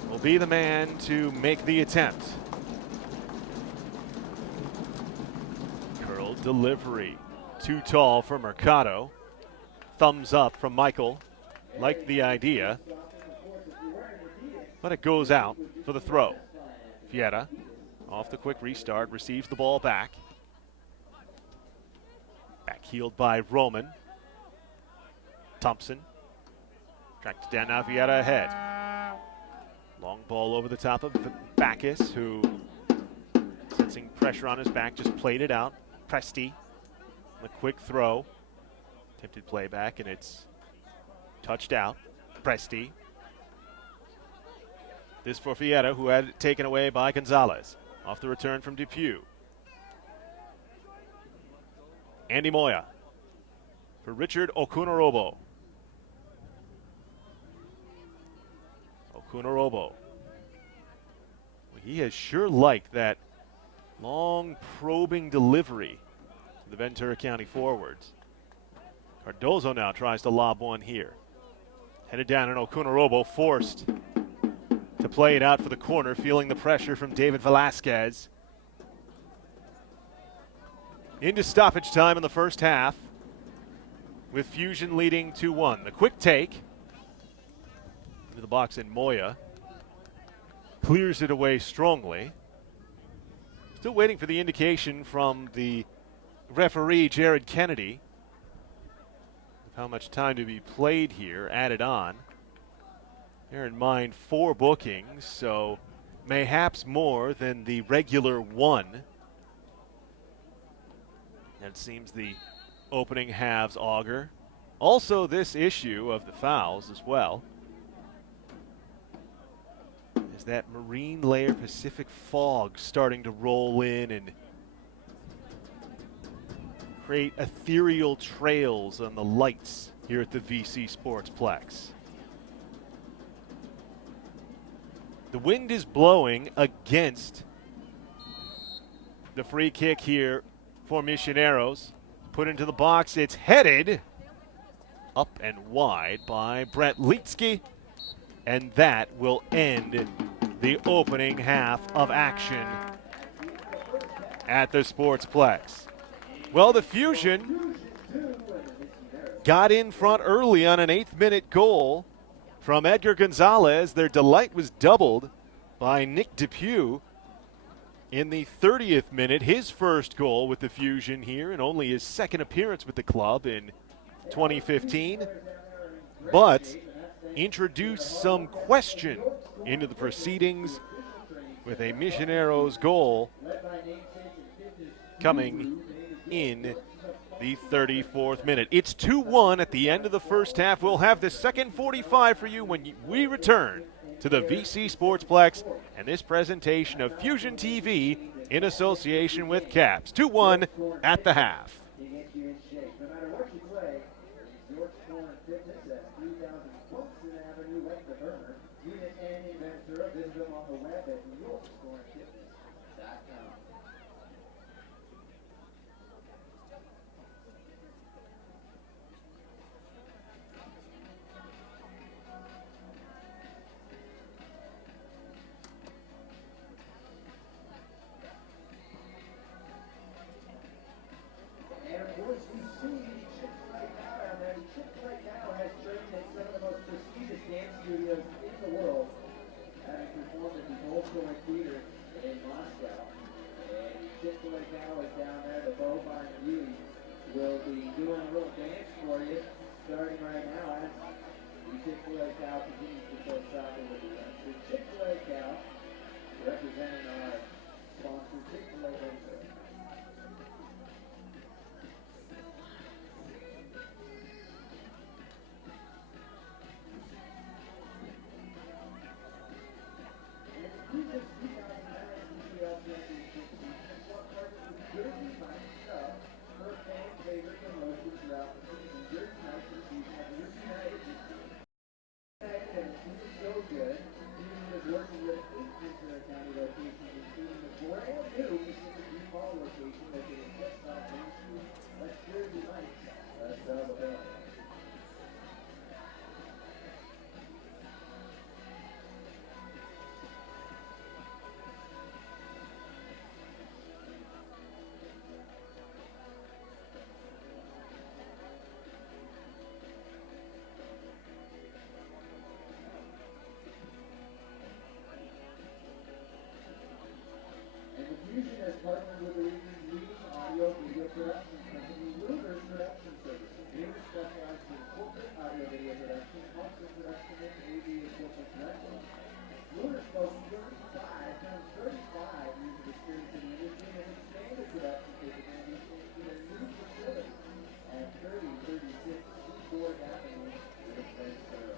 will be the man to make the attempt. Curled delivery, too tall for Mercado. Thumbs up from Michael. Liked the idea, but it goes out for the throw. Vieira, off the quick restart, receives the ball back. Backheeled by Roman. Thompson tracked down, now Vieira ahead. Long ball over the top of Bacchus, who, sensing pressure on his back, just played it out. Presti, the quick throw. Attempted playback, and it's touched out. Presti. This for Vieira, who had it taken away by Gonzalez. Off the return from Depew. Andy Moya for Richard Okunorobo. Okunorobo. Well, he has sure liked that long probing delivery to the Ventura County forwards. Cardozo now tries to lob one here. Headed down, and Okunorobo forced to play it out for the corner, feeling the pressure from David Velasquez. Into stoppage time in the first half, with Fusion leading 2-1. The quick take into the box, in Moya clears it away strongly. Still waiting for the indication from the referee, Jared Kennedy, of how much time to be played here added on. Bear in mind, 4 bookings, so mayhaps more than the regular 1. That seems the opening halves augur. Also, this issue of the fouls as well, is that marine layer Pacific fog starting to roll in and create ethereal trails on the lights here at the VC Sportsplex. The wind is blowing against the free kick here for Misioneros. Put into the box, it's headed up and wide by Brett Lietzke, and that will end the opening half of action at the Sportsplex. Well, the Fusion got in front early on an 8th-minute goal from Edgar Gonzalez. Their delight was doubled by Nick Depew in the 30th minute, his first goal with the Fusion here and only his second appearance with the club in 2015, but introduced some question into the proceedings with a Misioneros goal coming in the 34th minute. It's 2-1 at the end of the first half. We'll have the second 45 for you when we return to the VC Sportsplex and this presentation of Fusion TV in association with Caps. 2-1 at the half. To get you in shape. No matter what you play, York Sport and Fitness at 3000 Wilson Avenue, West of Burner. Unit N in Ventura. Visit them on the web at yorksportandfitness.com. And of course, you see Chick-fil-A now down there. Chick-fil-A now has trained at some of the most prestigious dance studios in the world, having performed at the Bolshoi Theater in Moscow. And Chick-fil-A now is down there. The Bovine Beauty will be doing a little dance for you starting right now as the Chick-fil-A cow continues to play soccer with the rest. The Chick-fil-A cow representing our sponsor, Chick-fil-A Ventura. Fusion has partnered with the region's leading audio video production company, Lunar Production Services. Lunar specializes in corporate audio video production, concert production, and AV equipment rental. Lunar's boasts 35 years of experience in the industry and expanded production capabilities into their new facility at 3036 Seaboard Avenue in Ventura.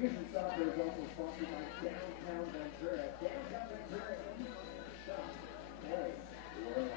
Fusion Soccer is also sponsored by Downtown Ventura. Downtown Ventura and Shop. Play. We're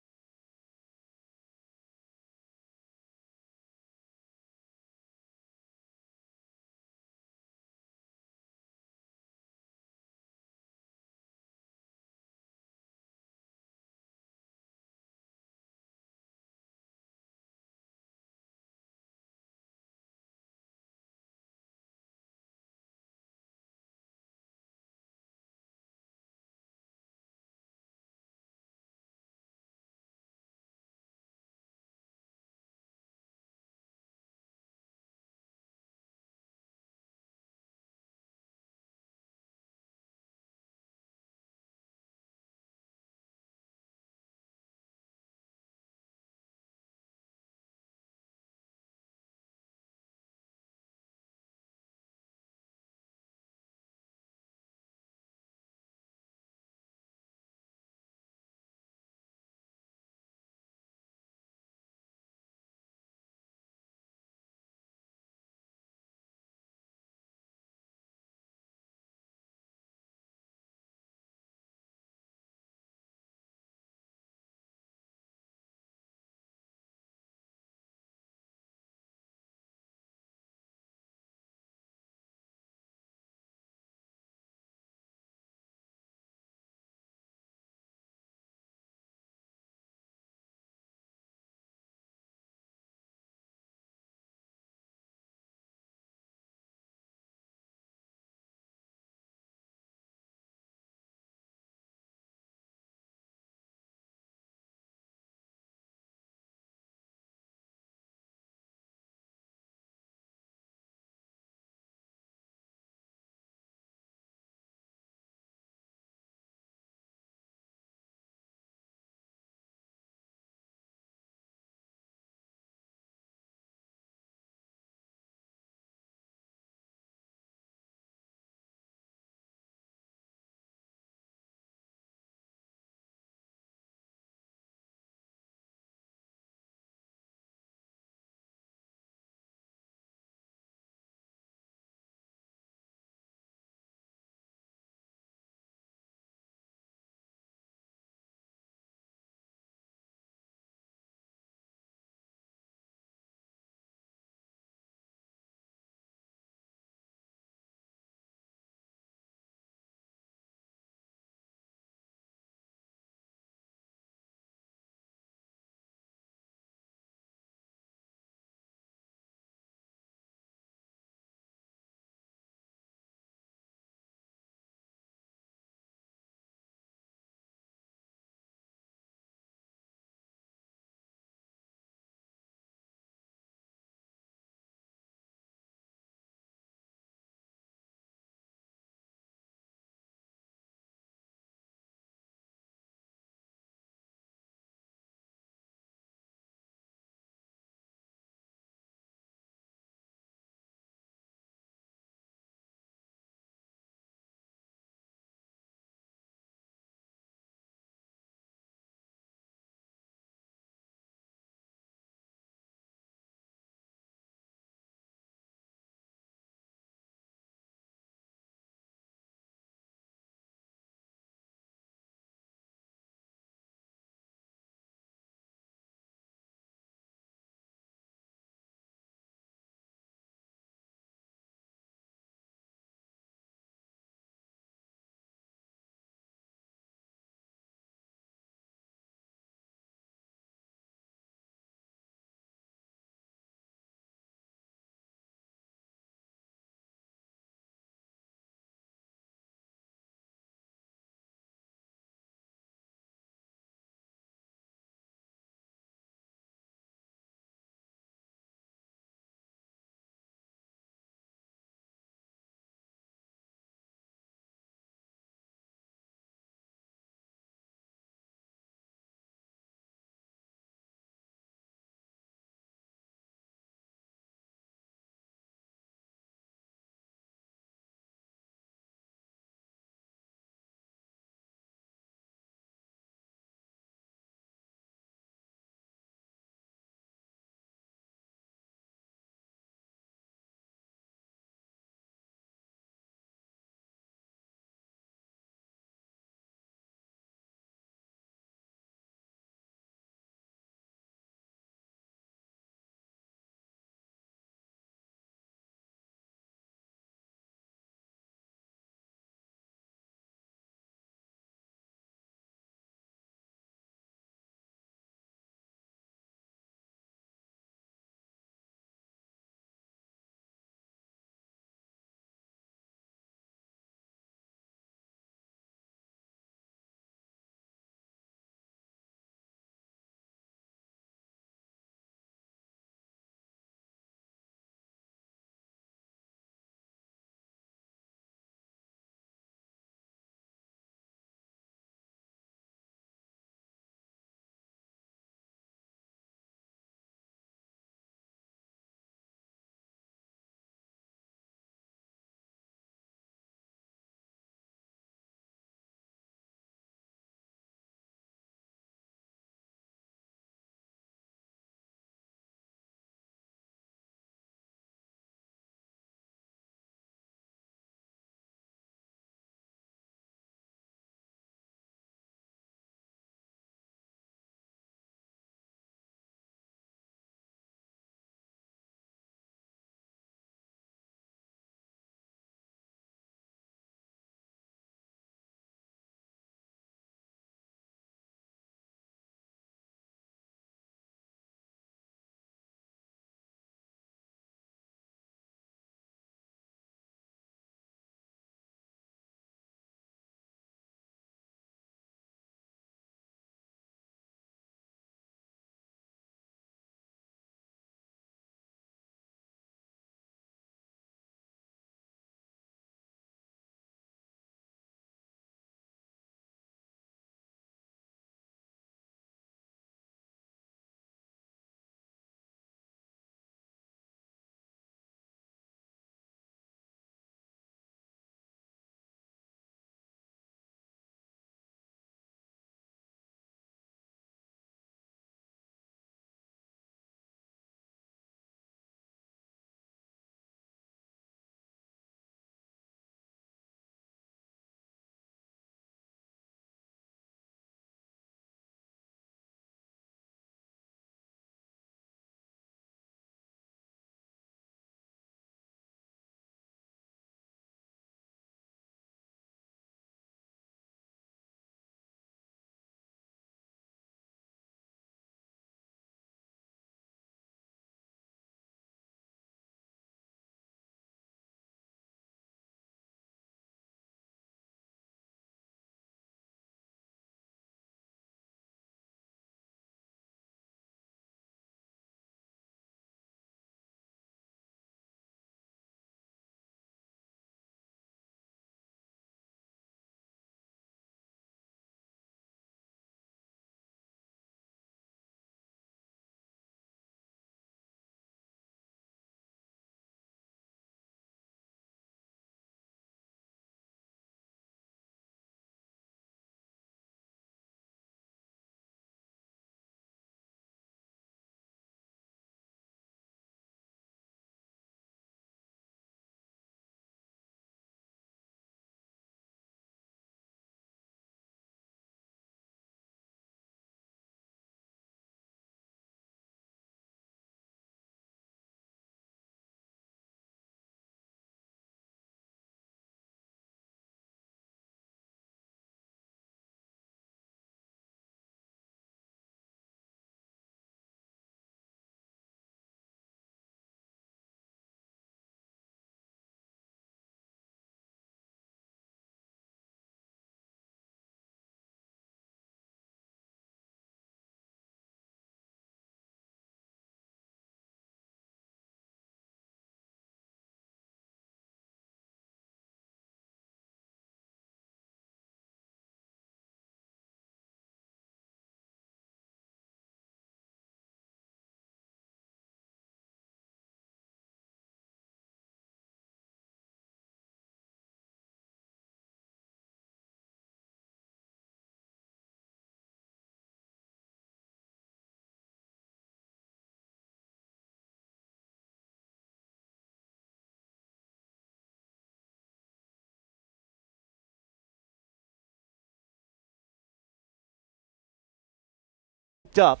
locked up.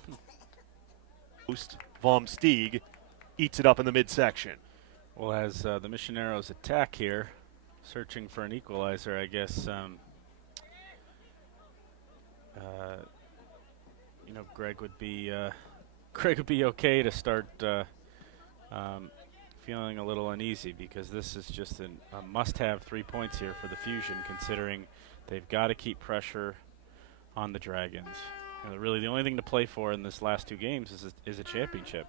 Vom Stieg eats it up in the midsection. Well, as the Misioneros attack here, searching for an equalizer, I guess, Greg would be okay to start feeling a little uneasy, because this is just a must-have 3 points here for the Fusion, considering they've got to keep pressure on the Dragons. Really, the only thing to play for in this last 2 games is a championship.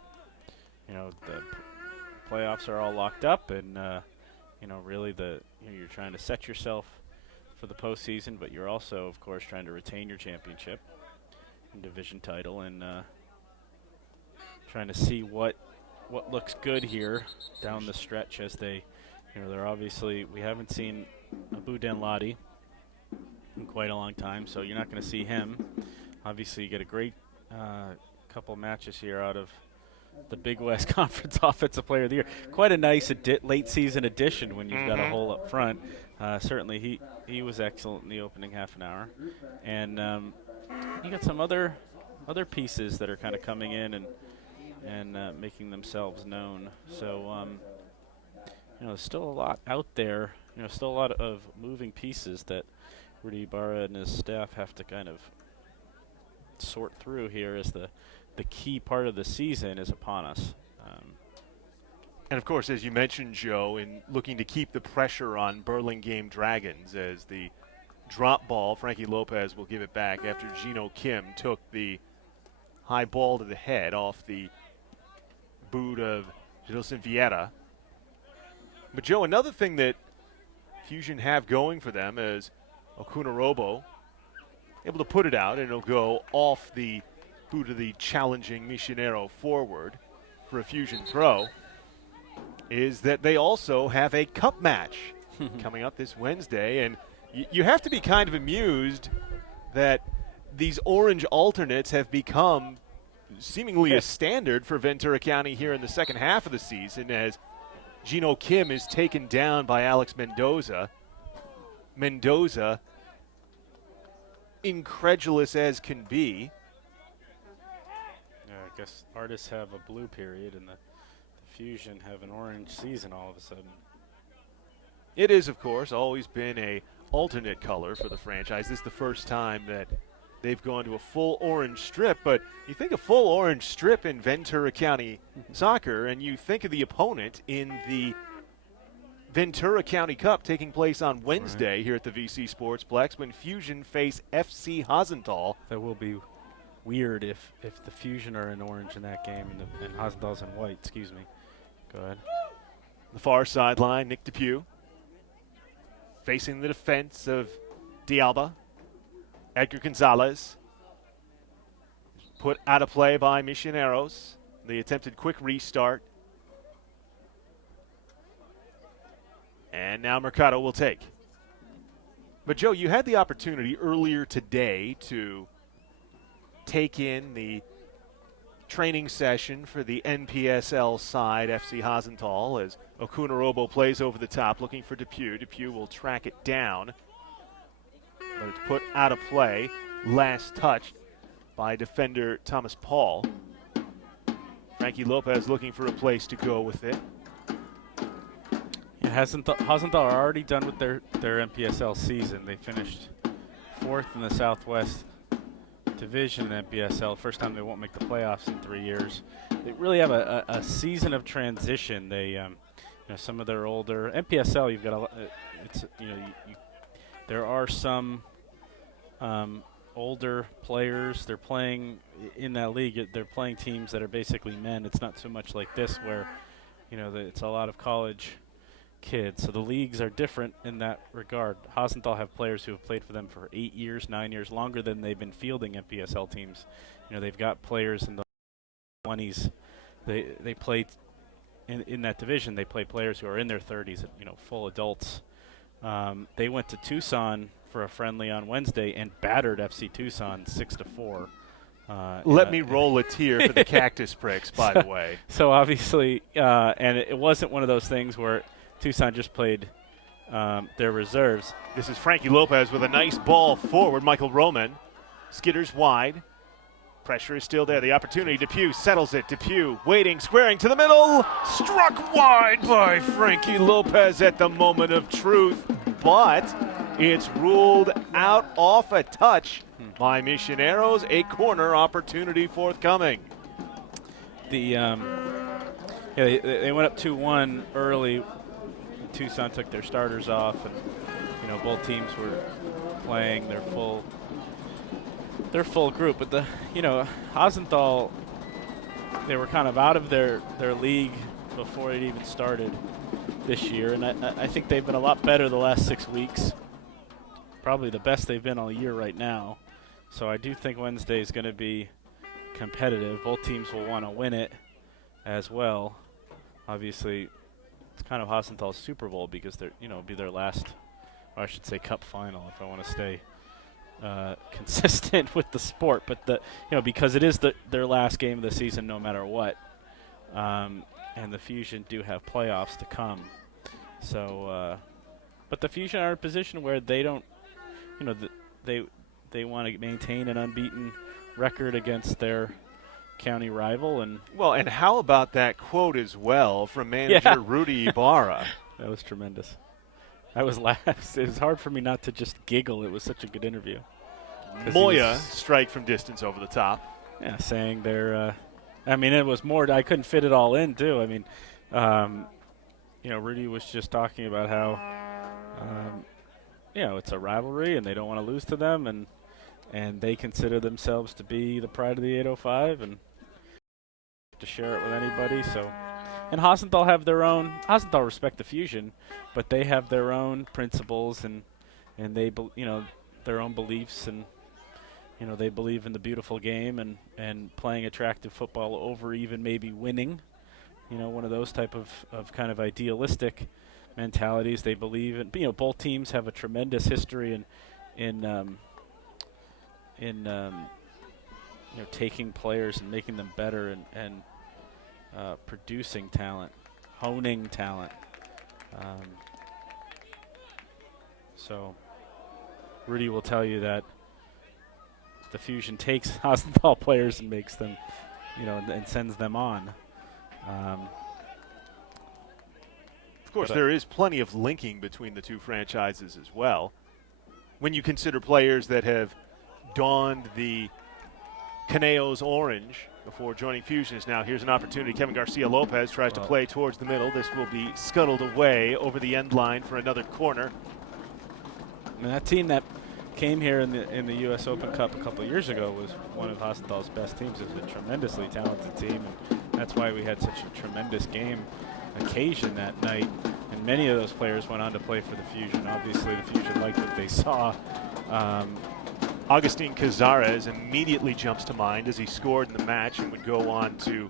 The playoffs are all locked up, and really you're trying to set yourself for the postseason, but you're also, of course, trying to retain your championship and division title, and trying to see what looks good here down the stretch, as they're obviously, we haven't seen Abu Denladi in quite a long time, so you're not going to see him. Obviously, you get a great couple matches here out of the Big West Conference Offensive Player of the Year. Quite a nice late season addition when you've got a hole up front. Certainly he was excellent in the opening half an hour, and you got some other pieces that are kind of coming in and making themselves known. So there's still a lot out there. Still a lot of moving pieces that Rudy Ibarra and his staff have to kind of sort through here, as the key part of the season is upon us. And of course, as you mentioned, Joe, in looking to keep the pressure on Burlingame Dragons, as the drop ball, Frankie Lopez will give it back after Gino Kim took the high ball to the head off the boot of Gilson Vieira. But Joe, another thing that Fusion have going for them is Okunorobo able to put it out, and it'll go off the boot of the challenging Misionero forward for a Fusion throw, is that they also have a cup match coming up this Wednesday. And you have to be kind of amused that these orange alternates have become seemingly a standard for Ventura County here in the second half of the season, as Gino Kim is taken down by Alex Mendoza. Mendoza, incredulous as can be. Yeah, I guess artists have a blue period, and the Fusion have an orange season all of a sudden. It is, of course, always been a alternate color for the franchise. This is the first time that they've gone to a full orange strip, but you think a full orange strip in Ventura County soccer, and you think of the opponent in the Ventura County Cup taking place on Wednesday here at the VC Sportsplex, when Fusion face FC Hasenthal. That will be weird if the Fusion are in orange in that game and Hasenthal's in white. Excuse me. Go ahead. The far sideline, Nick Depew facing the defense of Dialba. Edgar Gonzalez put out of play by Misioneros. The attempted quick restart. And now Mercado will take. But Joe, you had the opportunity earlier today to take in the training session for the NPSL side, FC Hasenthal, as Okunorobo plays over the top looking for Depew. Depew will track it down, but it's put out of play. Last touched by defender Thomas Paul. Frankie Lopez looking for a place to go with it. Yeah, Hasenthal are already done with their NPSL season. They finished 4th in the Southwest Division in NPSL. First time they won't make the playoffs in 3 years. They really have a season of transition. They, some of their older NPSL, you've got there are some older players. They're playing in that league. They're playing teams that are basically men. It's not so much like this where, it's a lot of college kids. So the leagues are different in that regard. Hasenthal have players who have played for them for 8 years, 9 years, longer than they've been fielding NPSL teams. They've got players in the 20s. They play in that division. They play players who are in their 30s, full adults. They went to Tucson for a friendly on Wednesday and battered FC Tucson 6-4. Let me roll a tear for the Cactus Pricks, by the way. So obviously, and it wasn't one of those things where Tucson just played their reserves. This is Frankie Lopez with a nice ball forward. Michael Roman skitters wide, Pressure is still there. The opportunity. Depew settles it. Depew waiting, squaring to the middle. Struck wide by Frankie Lopez at the moment of truth. But it's ruled out off a touch by Misioneros. A corner opportunity forthcoming. They went up 2-1 early. Tucson took their starters off, and both teams were playing their full group. But Hosenthal, they were kind of out of their league before it even started this year, and I think they've been a lot better the last 6 weeks. Probably the best they've been all year right now. So I do think Wednesday is going to be competitive. Both teams will want to win it as well. Obviously, it's kind of Hosenthal's Super Bowl because they're be their last, or I should say, Cup final if I want to stay consistent with the sport. But because it is their last game of the season, no matter what. And the Fusion do have playoffs to come. So, but the Fusion are in a position where they don't, they want to maintain an unbeaten record against their county rival. And how about that quote as well from manager Rudy Ibarra? That was tremendous. I was laughing. It was hard for me not to just giggle. It was such a good interview. Moya strike from distance over the top. Yeah, saying they're. It was more. I couldn't fit it all in too. Rudy was just talking about how, it's a rivalry and they don't want to lose to them, and they consider themselves to be the pride of the 805 and to share it with anybody. So, and Hosenthal have their own. Hosenthal respect the Fusion, but they have their own principles and they their own beliefs, and they believe in the beautiful game and playing attractive football over even maybe winning. One of those type of kind of idealistic mentalities they believe in. Both teams have a tremendous history in taking players and making them better and producing talent, honing talent. So Rudy will tell you that the Fusion takes Hosenthal players and makes them, and sends them on. Of course, there is plenty of linking between the two franchises as well. When you consider players that have donned the Caneos orange before joining Fusions. Now here's an opportunity. Kevin Garcia Lopez tries to play towards the middle. This will be scuttled away over the end line for another corner. And that team that came here in the U.S. Open Cup a couple of years ago was one of Hosenthal's best teams. It was a tremendously talented team, and that's why we had such a tremendous game occasion that night. And many of those players went on to play for the Fusion. Obviously, the Fusion liked what they saw. Agustin Cazares immediately jumps to mind as he scored in the match and would go on to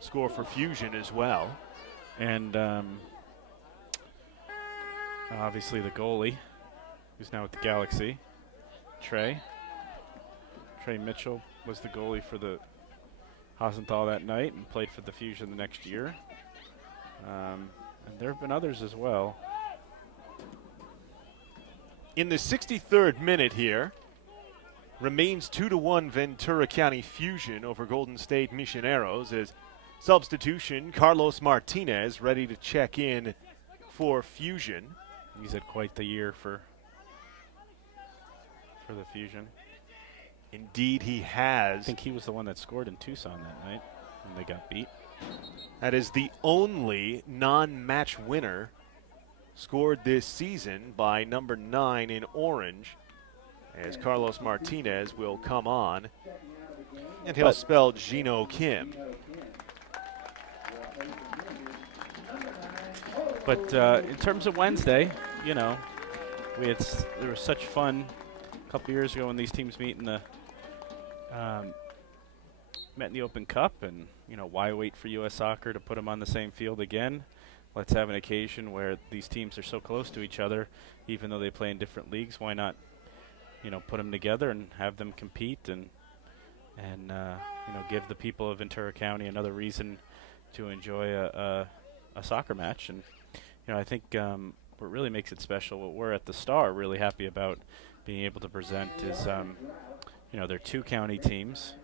score for Fusion as well. And obviously the goalie, who's now with the Galaxy, Trey Mitchell, was the goalie for the Hosenthal that night and played for the Fusion the next year. And there have been others as well. In the 63rd minute here, remains 2-1 Ventura County Fusion over Golden State Misioneros as substitution Carlos Martinez ready to check in for Fusion. He's had quite the year for the Fusion. Indeed he has. I think he was the one that scored in Tucson that night when they got beat. That is the only non-match winner scored this season by number 9 in orange, as Carlos Martinez will come on, and he'll spell Gino Kim. But in terms of Wednesday, there was such fun a couple years ago when these teams met in the Open Cup, and why wait for U.S. Soccer to put them on the same field again? Let's have an occasion where these teams are so close to each other, even though they play in different leagues. Why not, put them together and have them compete and give the people of Ventura County another reason to enjoy a soccer match. And I think what really makes it special, what we're at the Star really happy about being able to present is, they're two county teams,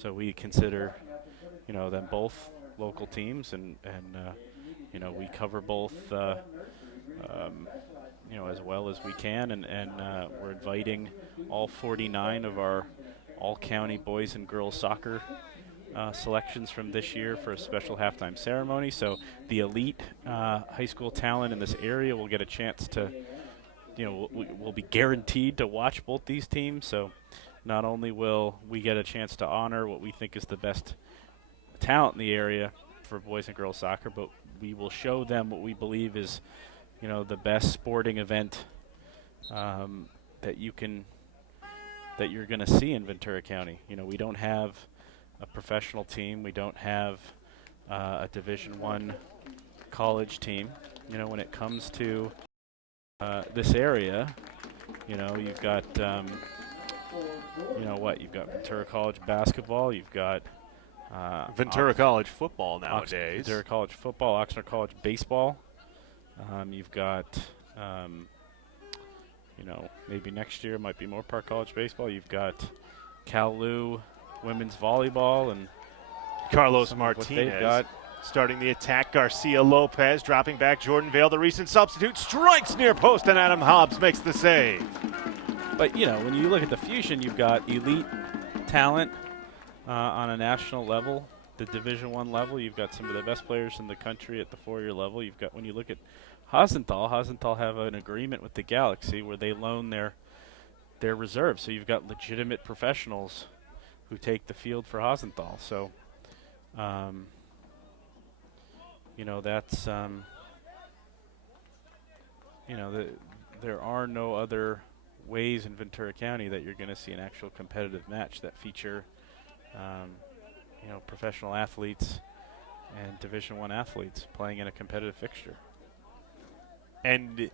So we consider, them both local teams, and we cover both, as well as we can, and we're inviting all 49 of our all-county boys and girls soccer selections from this year for a special halftime ceremony. So the elite high school talent in this area will get a chance to, we'll be guaranteed to watch both these teams. So not only will we get a chance to honor what we think is the best talent in the area for boys and girls soccer, but we will show them what we believe is, the best sporting event that you're going to see in Ventura County. We don't have a professional team. We don't have a Division I college team. When it comes to this area, you've got, you've got Ventura College basketball. You've got Ventura College football nowadays. Ventura College football, Oxnard College baseball. You've got, maybe next year might be Moore Park College baseball. You've got Cal-Lu women's volleyball, and Carlos Martinez starting the attack. Garcia Lopez dropping back. Jordan Vale, the recent substitute, strikes near post, and Adam Hobbs makes the save. But, when you look at the Fusion, you've got elite talent on a national level. The Division I level, you've got some of the best players in the country at the 4-year level. You've got, when you look at Hosenthal have an agreement with the Galaxy where they loan their reserves. So you've got legitimate professionals who take the field for Hosenthal. So, that's, there are no other ways in Ventura County that you're going to see an actual competitive match that feature, professional athletes and Division I athletes playing in a competitive fixture. And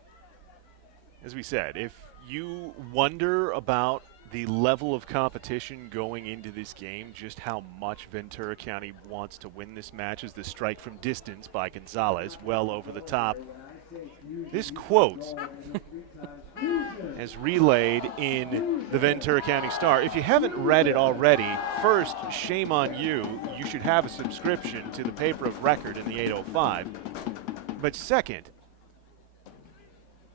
as we said, if you wonder about the level of competition going into this game, just how much Ventura County wants to win this match, as the strike from distance by Gonzalez, well over the top. This quote as relayed in the Ventura County Star. If you haven't read it already, first, shame on you. You should have a subscription to the paper of record in the 805. But second,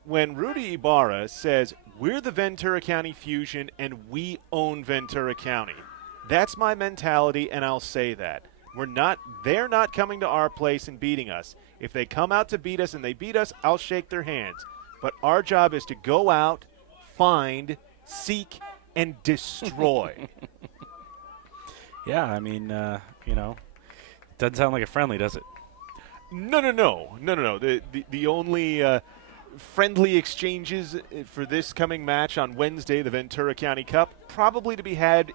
when Rudy Ibarra says, we're the Ventura County Fusion and we own Ventura County, that's my mentality, and I'll say that. They're not coming to our place and beating us. If they come out to beat us and they beat us, I'll shake their hands. But our job is to go out, find, seek, and destroy. Yeah, doesn't sound like a friendly, does it? No. The only friendly exchanges for this coming match on Wednesday, the Ventura County Cup, probably to be had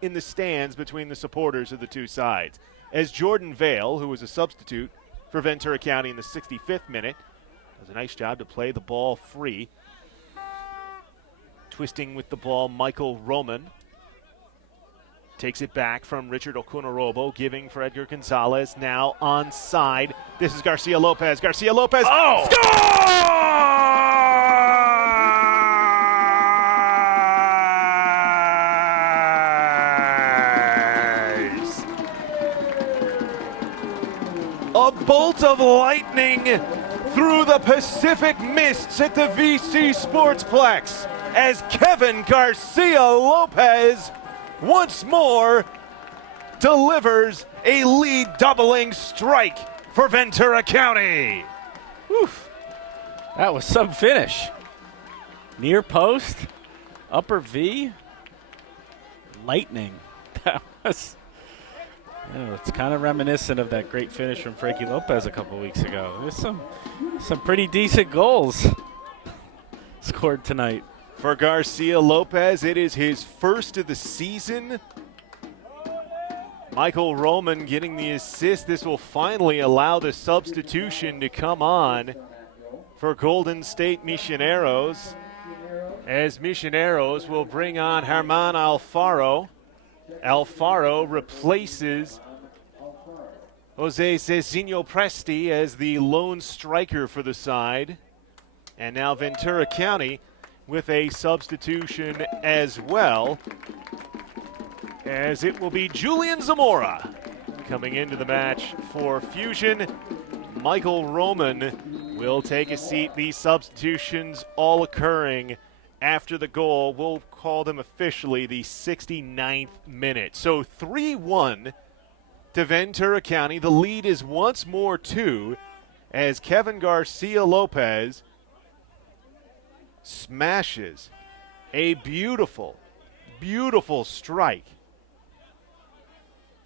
in the stands between the supporters of the two sides. As Jordan Vale, who was a substitute for Ventura County in the 65th minute, does a nice job to play the ball free. Twisting with the ball, Michael Roman takes it back from Richard Okunorobo, giving for Edgar Gonzalez, now onside. This is Garcia Lopez. Garcia Lopez scores! A bolt of lightning through the Pacific mists at the VC Sportsplex as Kevin Garcia Lopez once more delivers a lead-doubling strike for Ventura County. Oof. That was some finish. Near post, upper V, lightning. That was, it's kind of reminiscent of that great finish from Frankie Lopez a couple weeks ago. There's some pretty decent goals scored tonight. For Garcia Lopez, it is his first of the season. Michael Roman getting the assist. This will finally allow the substitution to come on for Golden State Misioneros, as Misioneros will bring on Herman Alfaro. Alfaro replaces Jose Cezinho Presti as the lone striker for the side. And now Ventura County with a substitution as well. as it will be Julian Zamora coming into the match for Fusion. Michael Roman will take a seat. These substitutions all occurring after the goal. We'll call them officially the 69th minute. So 3-1 to Ventura County. The lead is once more 2 as Kevin Garcia Lopez smashes a beautiful, beautiful strike.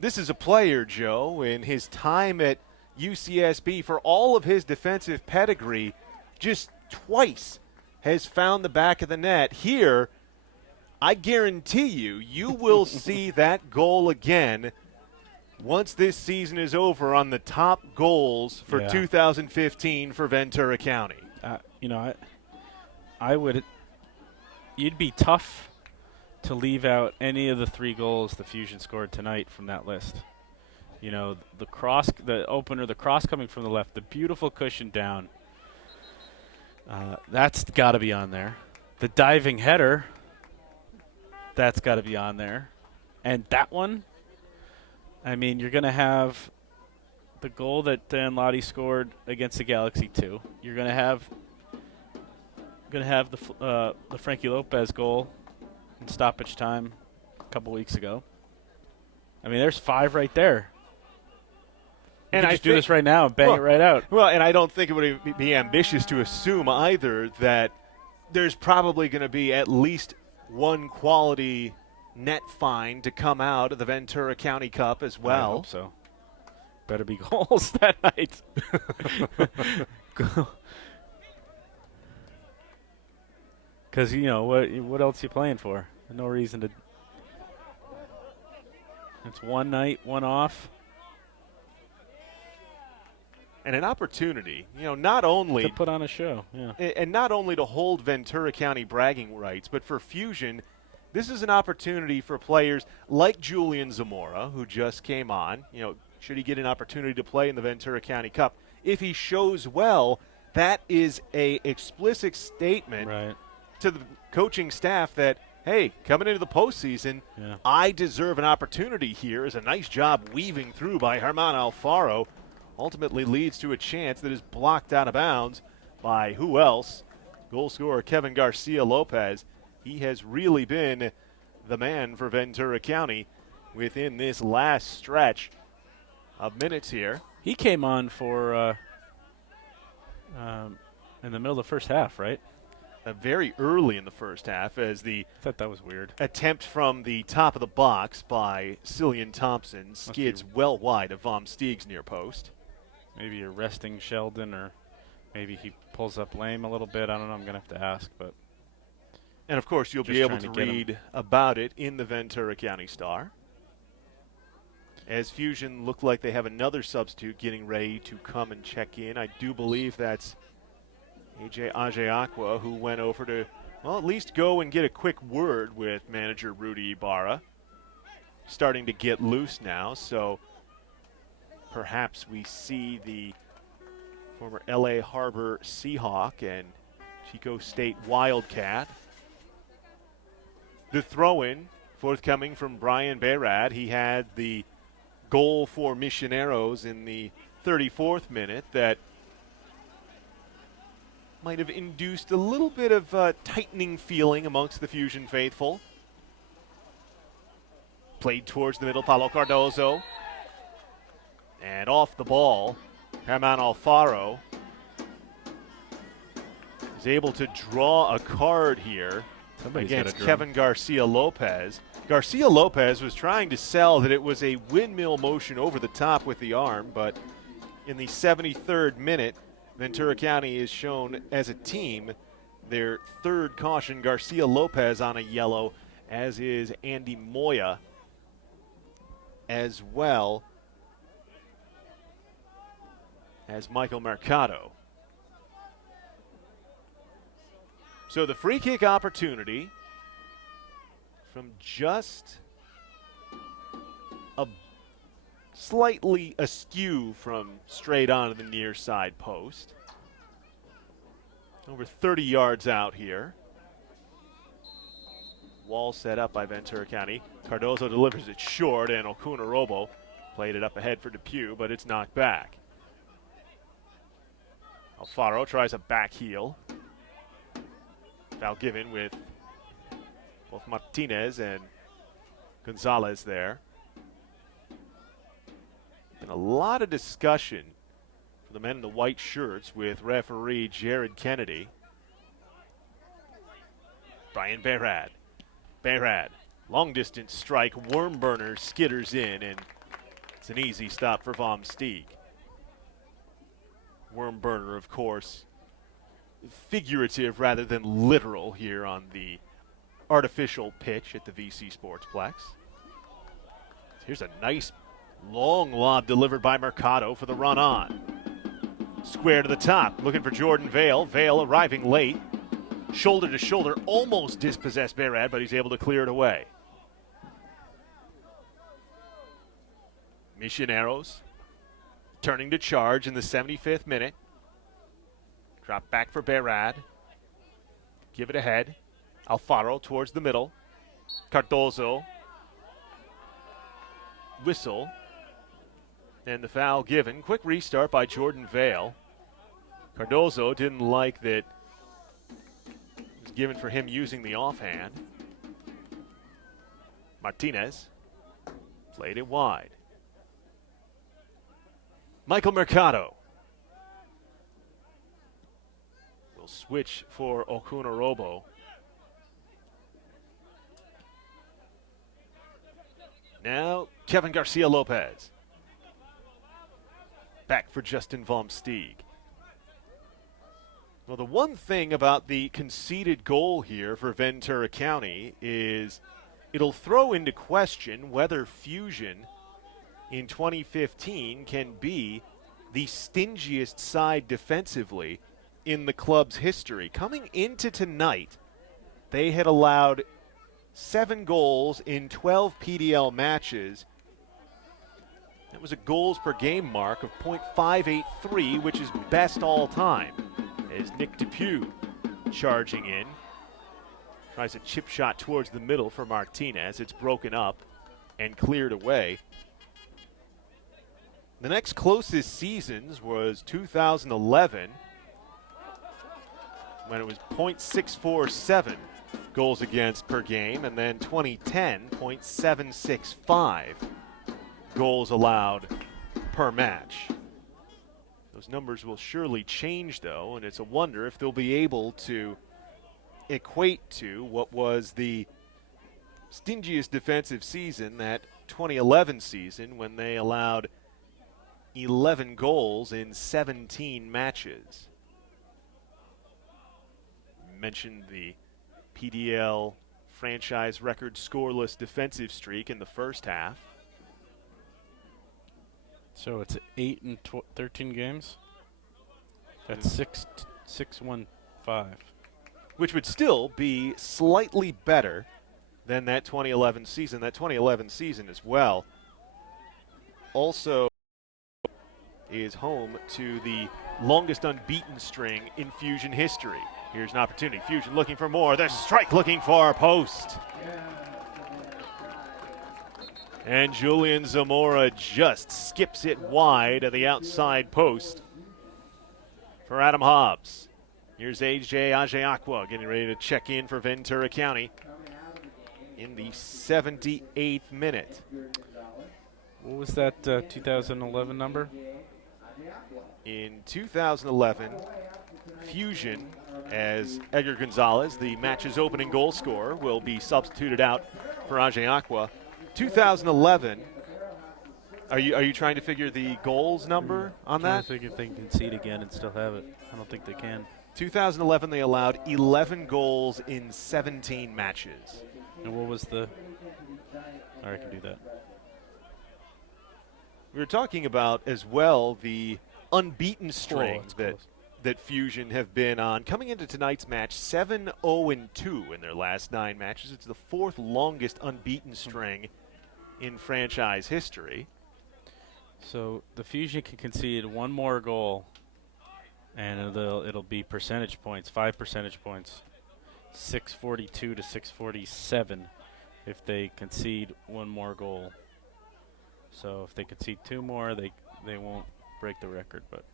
This is a player, Joe, in his time at UCSB, for all of his defensive pedigree, just twice has found the back of the net. Here, I guarantee you will see that goal again once this season is over on the top goals for 2015 for Ventura County. I would. You'd be tough to leave out any of the 3 goals the Fusion scored tonight from that list. You know, the cross, the opener, the cross coming from the left, the beautiful cushion down. That's got to be on there. The diving header, that's got to be on there. And that one, I mean, you're going to have the goal that Dan Lottie scored against the Galaxy 2. You're going to have the Frankie Lopez goal in stoppage time a couple weeks ago. I mean, there's 5 right there. And I do this right now and bang it right out. Well, and I don't think it would be ambitious to assume either that there's probably going to be at least one quality net find to come out of the Ventura County Cup as well. I hope so. Better be goals that night. Because, you know, what else you playing for? No reason to. It's one night, one off. And an opportunity, you know, not only to put on a show, and not only to hold Ventura County bragging rights, but for Fusion, this is an opportunity for players like Julian Zamora, who just came on. You know, should he get an opportunity to play in the Ventura County Cup, if he shows well, that is a explicit statement to the coaching staff that, hey, coming into the postseason, I deserve an opportunity here. Is a nice job weaving through by Herman Alfaro. Ultimately leads to a chance that is blocked out of bounds by who else? Goal scorer Kevin Garcia Lopez. He has really been the man for Ventura County within this last stretch of minutes here. He came on for in the middle of the first half, right? Very early in the first half, as I thought that was weird. Attempt from the top of the box by Cillian Thompson skids well wide of Vom Steeg's near post. Maybe you're resting Sheldon, or maybe he pulls up lame a little bit. I don't know. I'm going to have to ask. And, of course, you'll be able to read about it in the Ventura County Star. As Fusion look like they have another substitute getting ready to come and check in. I do believe that's AJ Ajeakwa, who went over to, well, at least go and get a quick word with manager Rudy Ibarra. Starting to get loose now, so perhaps we see the former LA Harbor Seahawk and Chico State Wildcat. The throw-in forthcoming from Brian Bayrad. He had the goal for Misioneros in the 34th minute that might have induced a little bit of tightening feeling amongst the Fusion faithful. Played towards the middle, Paulo Cardozo. And off the ball, Herman Alfaro is able to draw a card here against Kevin Garcia Lopez. Garcia Lopez was trying to sell that it was a windmill motion over the top with the arm, but in the 73rd minute, Ventura County is shown as a team their third caution. Garcia Lopez on a yellow, as is Andy Moya as well as Michael Mercado. So the free kick opportunity from just a slightly askew from straight onto the near side post. Over 30 yards out here. Wall set up by Ventura County. Cardozo delivers it short, and Okunorobo played it up ahead for Depew, but it's knocked back. Alfaro tries a back heel. Foul given with both Martinez and Gonzalez there. And a lot of discussion for the men in the white shirts with referee Jared Kennedy. Brian Berad. Berad, long distance strike, worm burner, skitters in, and it's an easy stop for Vom Steeg. Worm burner, of course, figurative rather than literal here on the artificial pitch at the VC Sportsplex. Here's a nice long lob delivered by Mercado for the run on. Square to the top, looking for Jordan Vale. Vale arriving late. Shoulder to shoulder, almost dispossessed Berad, but he's able to clear it away. Misioneros turning to charge in the 75th minute. Drop back for Berad. Give it ahead. Alfaro towards the middle. Cardozo. Whistle. And the foul given. Quick restart by Jordan Vale. Cardozo didn't like that it was given for him using the offhand. Martinez played it wide. Michael Mercado will switch for Okunorobo. Now Kevin Garcia Lopez. Back for Justin Vom Steeg. Well, the one thing about the conceded goal here for Ventura County is it'll throw into question whether Fusion in 2015 can be the stingiest side defensively in the club's history. Coming into tonight, they had allowed 7 goals in 12 PDL matches. That was a goals per game mark of .583, which is best all time. As Nick Depew charging in. Tries a chip shot towards the middle for Martinez. It's broken up and cleared away. The next closest seasons was 2011, when it was .647 goals against per game, and then 2010, .765 goals allowed per match. Those numbers will surely change, though, and it's a wonder if they'll be able to equate to what was the stingiest defensive season, that 2011 season, when they allowed 11 goals in 17 matches. Mentioned the PDL franchise record scoreless defensive streak in the first half. So it's 8 and 13 games. That's 6-1-5. Which would still be slightly better than that 2011 season. That 2011 season as well also is home to the longest unbeaten string in Fusion history. Here's an opportunity. Fusion looking for more. The strike looking for a post. And Julian Zamora just skips it wide of the outside post for Adam Hobbs. Here's AJ Ajeakwa getting ready to check in for Ventura County in the 78th minute. What was that 2011 number? In 2011, Fusion, as Edgar Gonzalez, the match's opening goal scorer, will be substituted out for Ajeakwa. 2011, are you trying to figure the goals number on that? I think if they can concede again and still have it. I don't think they can. 2011, they allowed 11 goals in 17 matches. And what was the... All right, I can do that. We were talking about as well the unbeaten string that Fusion have been on. Coming into tonight's match, 7-0-2 in their last 9 matches. It's the 4th longest unbeaten string in franchise history. So the Fusion can concede one more goal, and it'll be percentage points, 5 percentage points. 642 to 647 if they concede one more goal. So if they concede 2 more, they won't break the record. But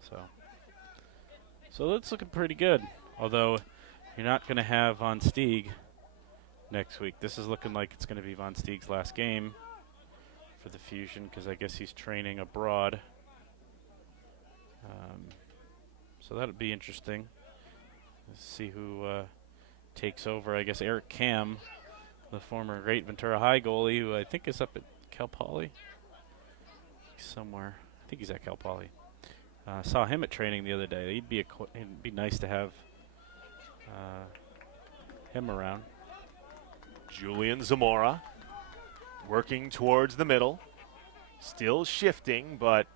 so that's looking pretty good. Although you're not going to have Von Steeg next week. This is looking like it's going to be Von Steeg's last game for the Fusion, because I guess he's training abroad. So that'll be interesting. Let's see who takes over. I guess Eric Kam, the former great Ventura High goalie, who I think is up at Cal Poly somewhere. I think he's at Cal Poly. Saw him at training the other day. It'd be nice to have him around. Julian Zamora working towards the middle. Still shifting, but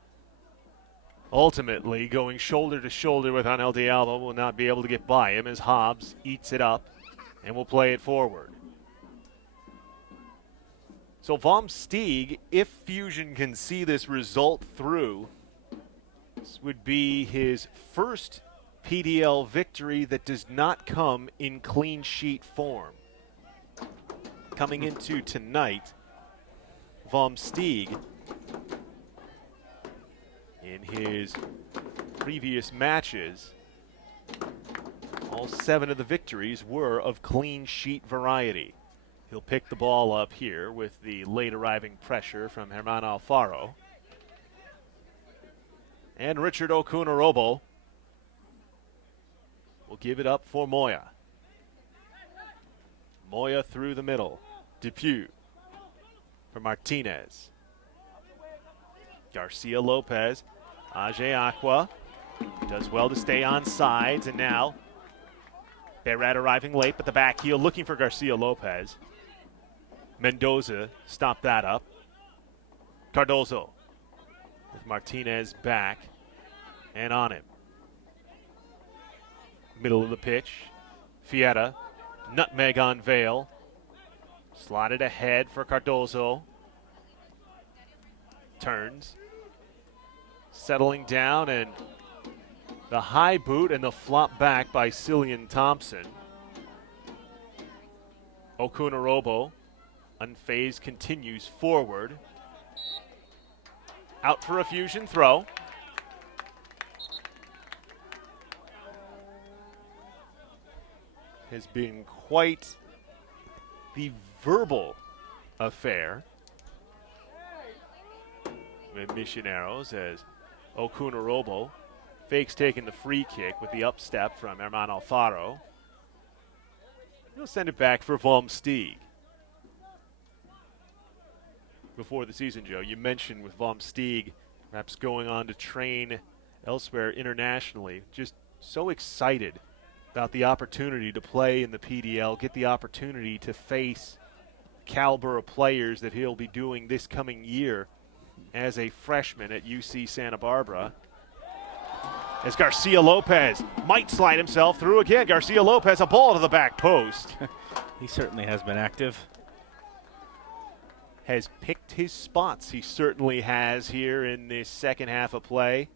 ultimately going shoulder to shoulder with Angel de Alba. Will not be able to get by him as Hobbs eats it up and will play it forward. So Vom Steeg, if Fusion can see this result through, this would be his first PDL victory that does not come in clean sheet form. Coming into tonight, Vom Steeg, in his previous matches, all 7 of the victories were of clean sheet variety. He'll pick the ball up here with the late arriving pressure from Germán Alfaro. And Richard Okunarobo will give it up for Moya. Moya through the middle. Depew for Martinez. Garcia Lopez. Ajay Aqua does well to stay on sides, and now Barrett arriving late, but the back heel looking for Garcia Lopez. Mendoza stopped that up. Cardozo with Martinez back and on him. Middle of the pitch. Fiera, nutmeg on Vale. Slotted ahead for Cardozo. Turns. Settling down, and the high boot and the flop back by Cillian Thompson. Okunarobo, unfazed, continues forward. Out for a Fusion throw. Has been quite the verbal affair with Misioneros as Okunarobo fakes taking the free kick with the upstep from Germán Alfaro. He'll send it back for Vom Steeg. Before the season, Joe, you mentioned with Vom Steeg perhaps going on to train elsewhere internationally. Just so excited about the opportunity to play in the PDL, get the opportunity to face caliber of players that he'll be doing this coming year as a freshman at UC Santa Barbara. As Garcia Lopez might slide himself through again. Garcia Lopez, a ball to the back post. He certainly has been active. Has picked his spots. He certainly has here in this second half of play.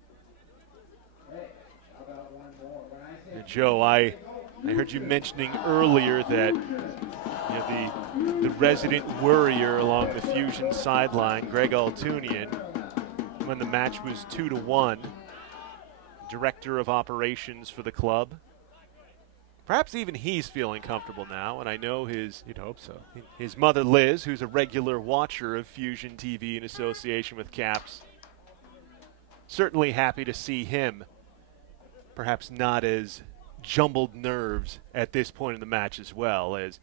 Joe, I heard you mentioning earlier that the resident worrier along the Fusion sideline, Greg Altunian, when the match was 2-1, director of operations for the club. Perhaps even he's feeling comfortable now, and I know you'd hope so. His mother Liz, who's a regular watcher of Fusion TV in association with Caps, certainly happy to see him perhaps not as jumbled nerves at this point in the match as well, as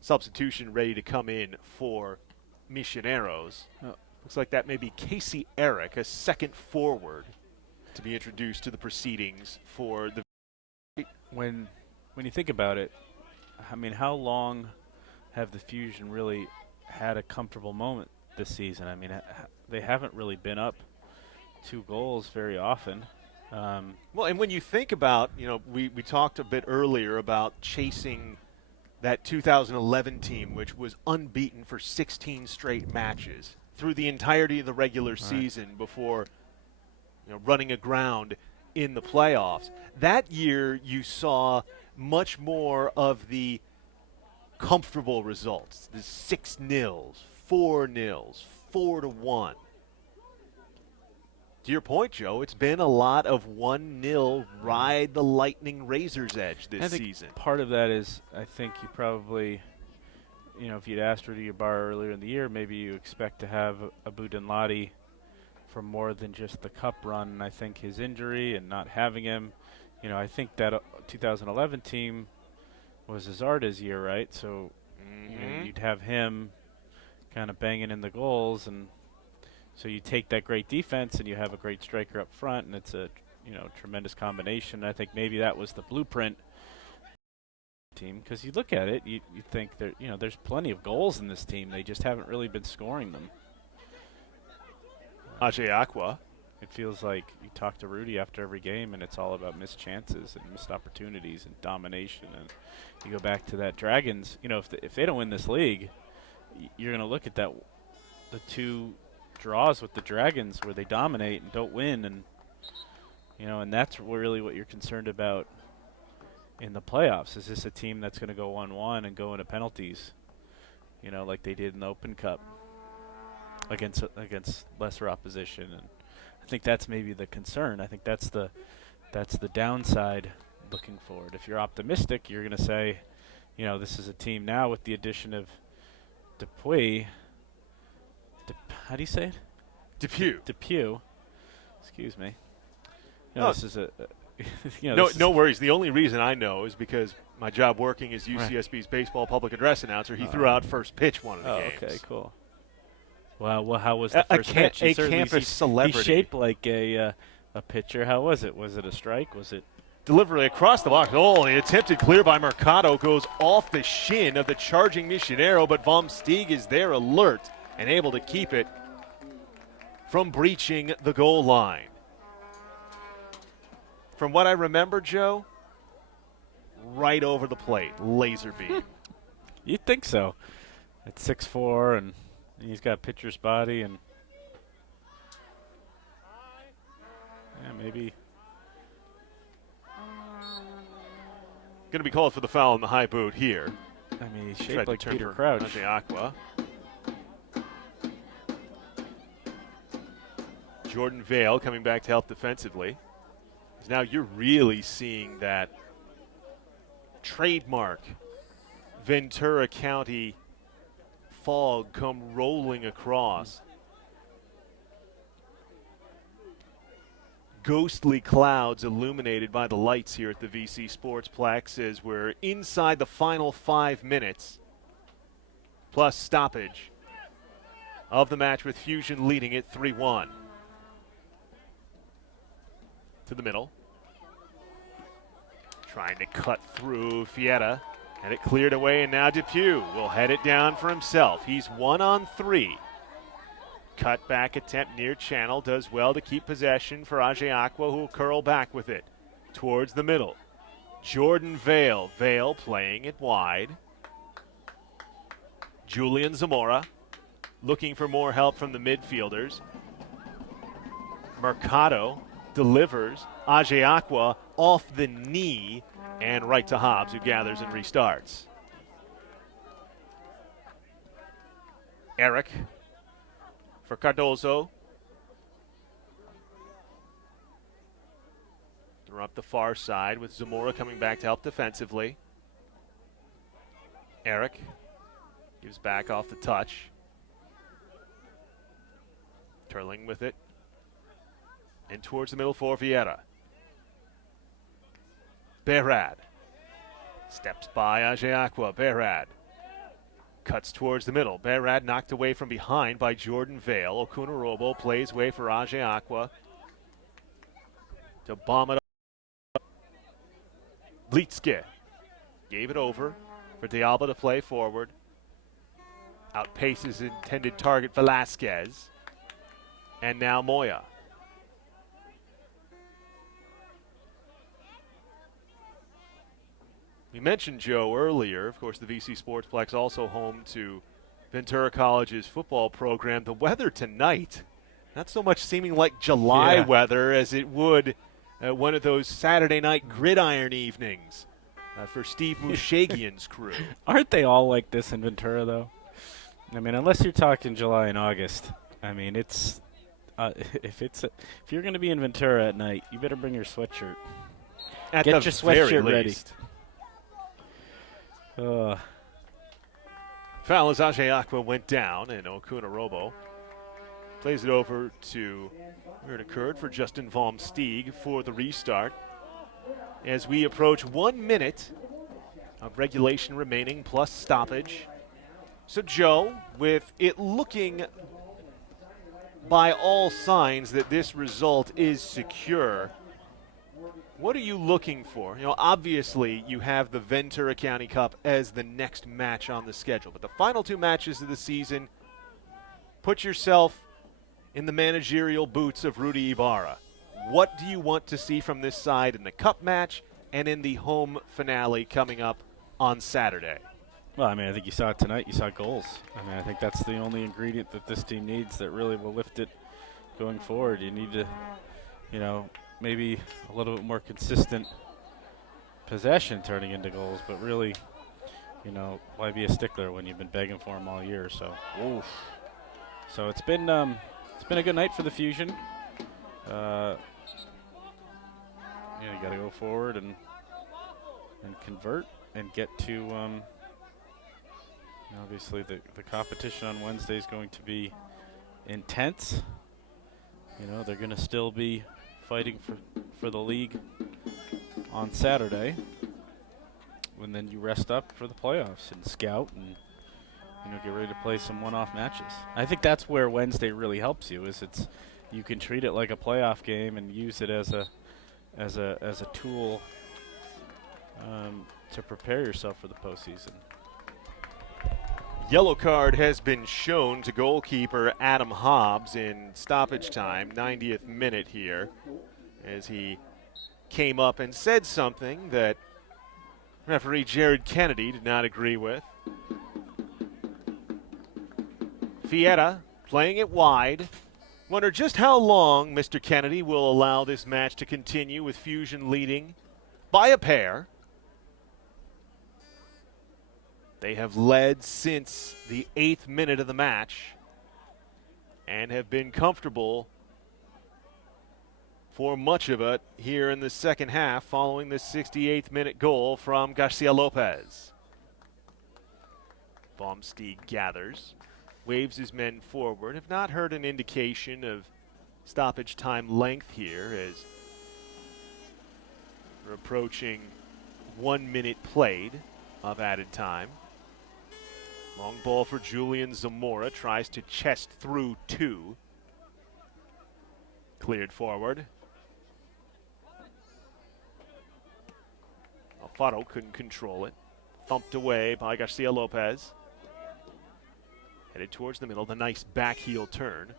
substitution ready to come in for Misioneros. Looks like that may be Casey Eric, a second forward, to be introduced to the proceedings for the... When you think about it, I mean, how long have the Fusion really had a comfortable moment this season? I mean, they haven't really been up 2 goals very often. Well, and when you think about, we talked a bit earlier about chasing that 2011 team, which was unbeaten for 16 straight matches through the entirety of the regular season before running aground in the playoffs. That year you saw much more of the comfortable results, the 6-0s, 4-0s, 4-1. To your point, Joe, it's been a lot of 1-0 ride the lightning razor's edge this season. Part of that is, I think you probably, if you'd asked Rudy Ybarra earlier in the year, maybe you expect to have Abu Danladi for more than just the cup run. And I think his injury and not having him, I think that 2011 team was Azarda's year, right? So you'd have him kind of banging in the goals, and so you take that great defense and you have a great striker up front, and it's a tremendous combination. I think maybe that was the blueprint team, because you look at it, you think there's plenty of goals in this team. They just haven't really been scoring them. Ajay Aqua. It feels like you talk to Rudy after every game, and it's all about missed chances and missed opportunities and domination. And you go back to that Dragons. If they don't win this league, you're going to look at the two draws with the Dragons where they dominate and don't win, and that's really what you're concerned about in the playoffs. Is this a team that's going to go 1-1 and go into penalties, like they did in the Open Cup against lesser opposition? And I think that's maybe the concern. I think that's the downside looking forward. If you're optimistic, you're going to say, this is a team now with the addition of Dupuis. How do you say it? Depew. Excuse me. This is a. No worries. The only reason I know is because my job working as UCSB's baseball public address announcer. He threw out first pitch one of the games. Okay, cool. Well, how was the first pitch? A campus celebrity. He shaped like a pitcher. How was it? Was it a strike? Was it? Delivery across the box. Oh, the attempted clear by Mercado goes off the shin of the charging Misionero, but Vom Stieg is there alert and able to keep it from breaching the goal line. From what I remember, Joe, right over the plate, laser beam. You'd think so. At 6'4", and he's got a pitcher's body, and maybe. Going to be called for the foul in the high boot here. I mean, he's shaped like Peter Crouch. Ajay Aqua. Jordan Vale coming back to help defensively. Now you're really seeing that trademark Ventura County fog come rolling across. Ghostly clouds illuminated by the lights here at the VC Sportsplex as we're inside the final 5 minutes plus stoppage of the match, with Fusion leading it 3-1. To the middle. Trying to cut through Fieta. Had it cleared away, and now Depew will head it down for himself. He's 1-on-3. Cut back attempt near channel. Does well to keep possession for Ajay Aqua, who will curl back with it towards the middle. Jordan Vale. Vale playing it wide. Julian Zamora looking for more help from the midfielders. Mercado delivers. Ajay Aqua off the knee and right to Hobbs, who gathers and restarts. Eric for Cardozo. They're up the far side with Zamora coming back to help defensively. Eric gives back off the touch. Turling with it. And towards the middle for Vieira. Berad steps by Ajay Aqua. Berad cuts towards the middle. Berad knocked away from behind by Jordan Vale. Okunorobo plays way for Ajay Aqua to bomb it up. Blitzke gave it over for Dialba to play forward. Outpaces intended target Velasquez. And now Moya. We mentioned Joe earlier. Of course, the VC Sportsplex also home to Ventura College's football program. The weather tonight, not so much seeming like July weather as it would one of those Saturday night gridiron evenings. for Steve Mushagian's crew. Aren't they all like this in Ventura, though? I mean, unless you're talking July and August. I mean, it's if you're going to be in Ventura at night, you better bring your sweatshirt. At Get the your sweatshirt very ready. least. Foul as Evelhoch went down, and Okunarobo plays it over to where it occurred for Justin Vohmstig for the restart. As we approach 1 minute of regulation remaining plus stoppage. So Joe, with it looking by all signs that this result is secure, what are you looking for? You know, obviously you have the Ventura County Cup as the next match on the schedule, but the final 2 matches of the season, put yourself in the managerial boots of Rudy Ibarra. What do you want to see from this side in the cup match and in the home finale coming up on Saturday? Well, I mean, I think you saw it tonight. You saw goals. I mean, I think that's the only ingredient that this team needs that really will lift it going forward. You need to, you know, maybe a little bit more consistent possession turning into goals, but really, you know, why be a stickler when you've been begging for them all year? So, oof. So it's been a good night for the Fusion. Yeah, you got to go forward and convert and get to. Obviously, the competition on Wednesday is going to be intense. You know, they're going to still be fighting for the league on Saturday. And then you rest up for the playoffs and scout and, you know, get ready to play some one-off matches. I think that's where Wednesday really helps you. You can treat it like a playoff game and use it as a tool to prepare yourself for the postseason. Yellow card has been shown to goalkeeper Adam Hobbs in stoppage time, 90th minute here, as he came up and said something that referee Jared Kennedy did not agree with. Fiera playing it wide. Wonder just how long Mr. Kennedy will allow this match to continue with Fusion leading by a pair. They have led since the 8th minute of the match and have been comfortable for much of it here in the second half following the 68th minute goal from Garcia Lopez. Vohmstig gathers, waves his men forward. Have not heard an indication of stoppage time length here as we're approaching 1 minute played of added time. Long ball for Julian Zamora, tries to chest through 2. Cleared forward. Alfaro couldn't control it. Thumped away by Garcia Lopez. Headed towards the middle, the nice back heel turn.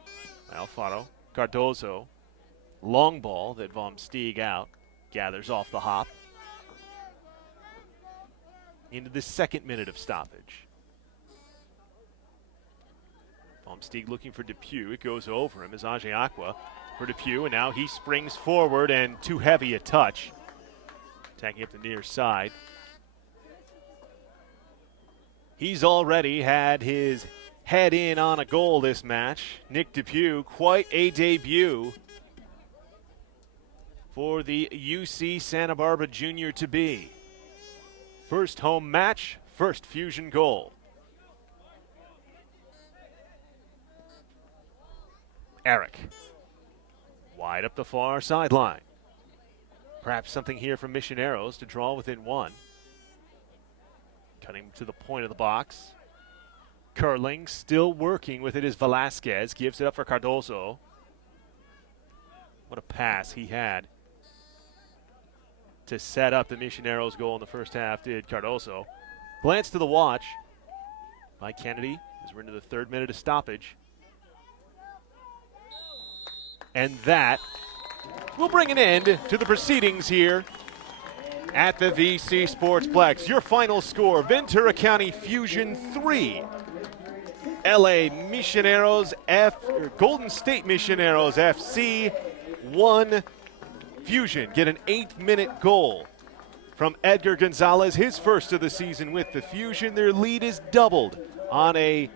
Alfaro, Cardozo. Long ball that Vohmstig out. Gathers off the hop. Into the 2nd minute of stoppage. Vohmstig looking for Depew. It goes over him as Evelhoch for Depew, and now he springs forward and too heavy a touch. Attacking up the near side. He's already had his head in on a goal this match. Nick Depew, quite a debut for the UC Santa Barbara junior to be. First home match, first Fusion goal. Eric, wide up the far sideline. Perhaps something here from Misioneros to draw within 1. Cutting to the point of the box. Curling, still working with it is Velasquez. Gives it up for Cardozo. What a pass he had to set up the Misioneros goal in the first half, did Cardozo. Glance to the watch by Kennedy as we're into the 3rd minute of stoppage. And that will bring an end to the proceedings here at the VC Sportsplex. Your final score, Ventura County Fusion 3, LA Misioneros Golden State Misioneros FC 1. Fusion get an 8th minute goal from Edgar Gonzalez, his first of the season with the Fusion. Their lead is doubled on a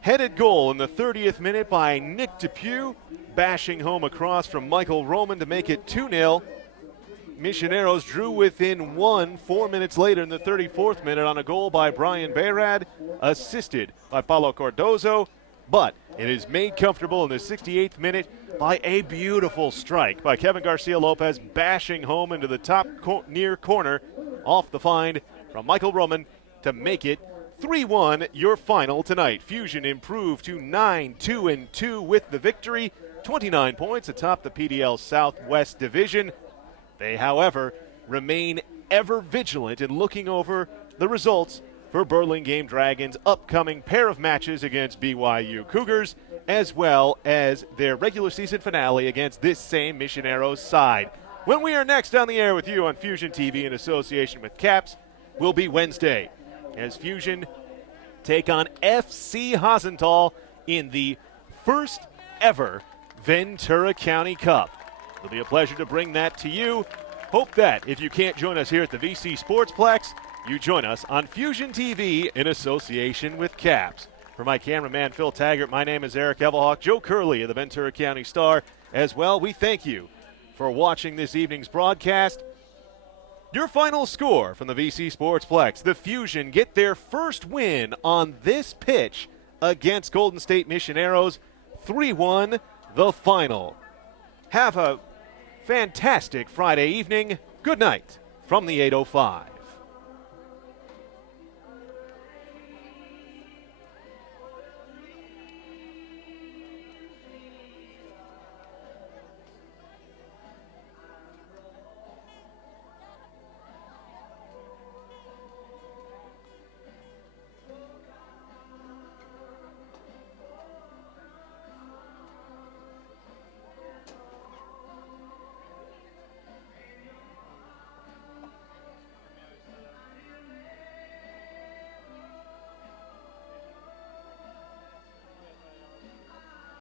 headed goal in the 30th minute by Nick Depew, bashing home across from Michael Roman to make it 2-0. Misioneros drew within 1 4 minutes later in the 34th minute on a goal by Brian Bayrad, assisted by Paulo Cardozo, but it is made comfortable in the 68th minute by a beautiful strike by Kevin Garcia Lopez, bashing home into the top near corner off the find from Michael Roman to make it 3-1 your final tonight. Fusion improved to 9-2-2 with the victory, 29 points atop the PDL Southwest Division. They, however, remain ever vigilant in looking over the results for Burlingame Dragons' upcoming pair of matches against BYU Cougars, as well as their regular season finale against this same Misioneros side. When we are next on the air with you on Fusion TV in association with Caps, will be Wednesday, as Fusion take on FC Hasenthal in the first ever Ventura County Cup. It'll be a pleasure to bring that to you. Hope that if you can't join us here at the VC Sportsplex, you join us on Fusion TV in association with Caps. For my cameraman Phil Taggart, my name is Eric Evelhoch. Joe Curley of the Ventura County Star as well. We thank you for watching this evening's broadcast. Your final score from the VC Sportsplex: the Fusion get their first win on this pitch against Golden State Misioneros, 3-1 the final. Have a fantastic Friday evening. Good night from the 805.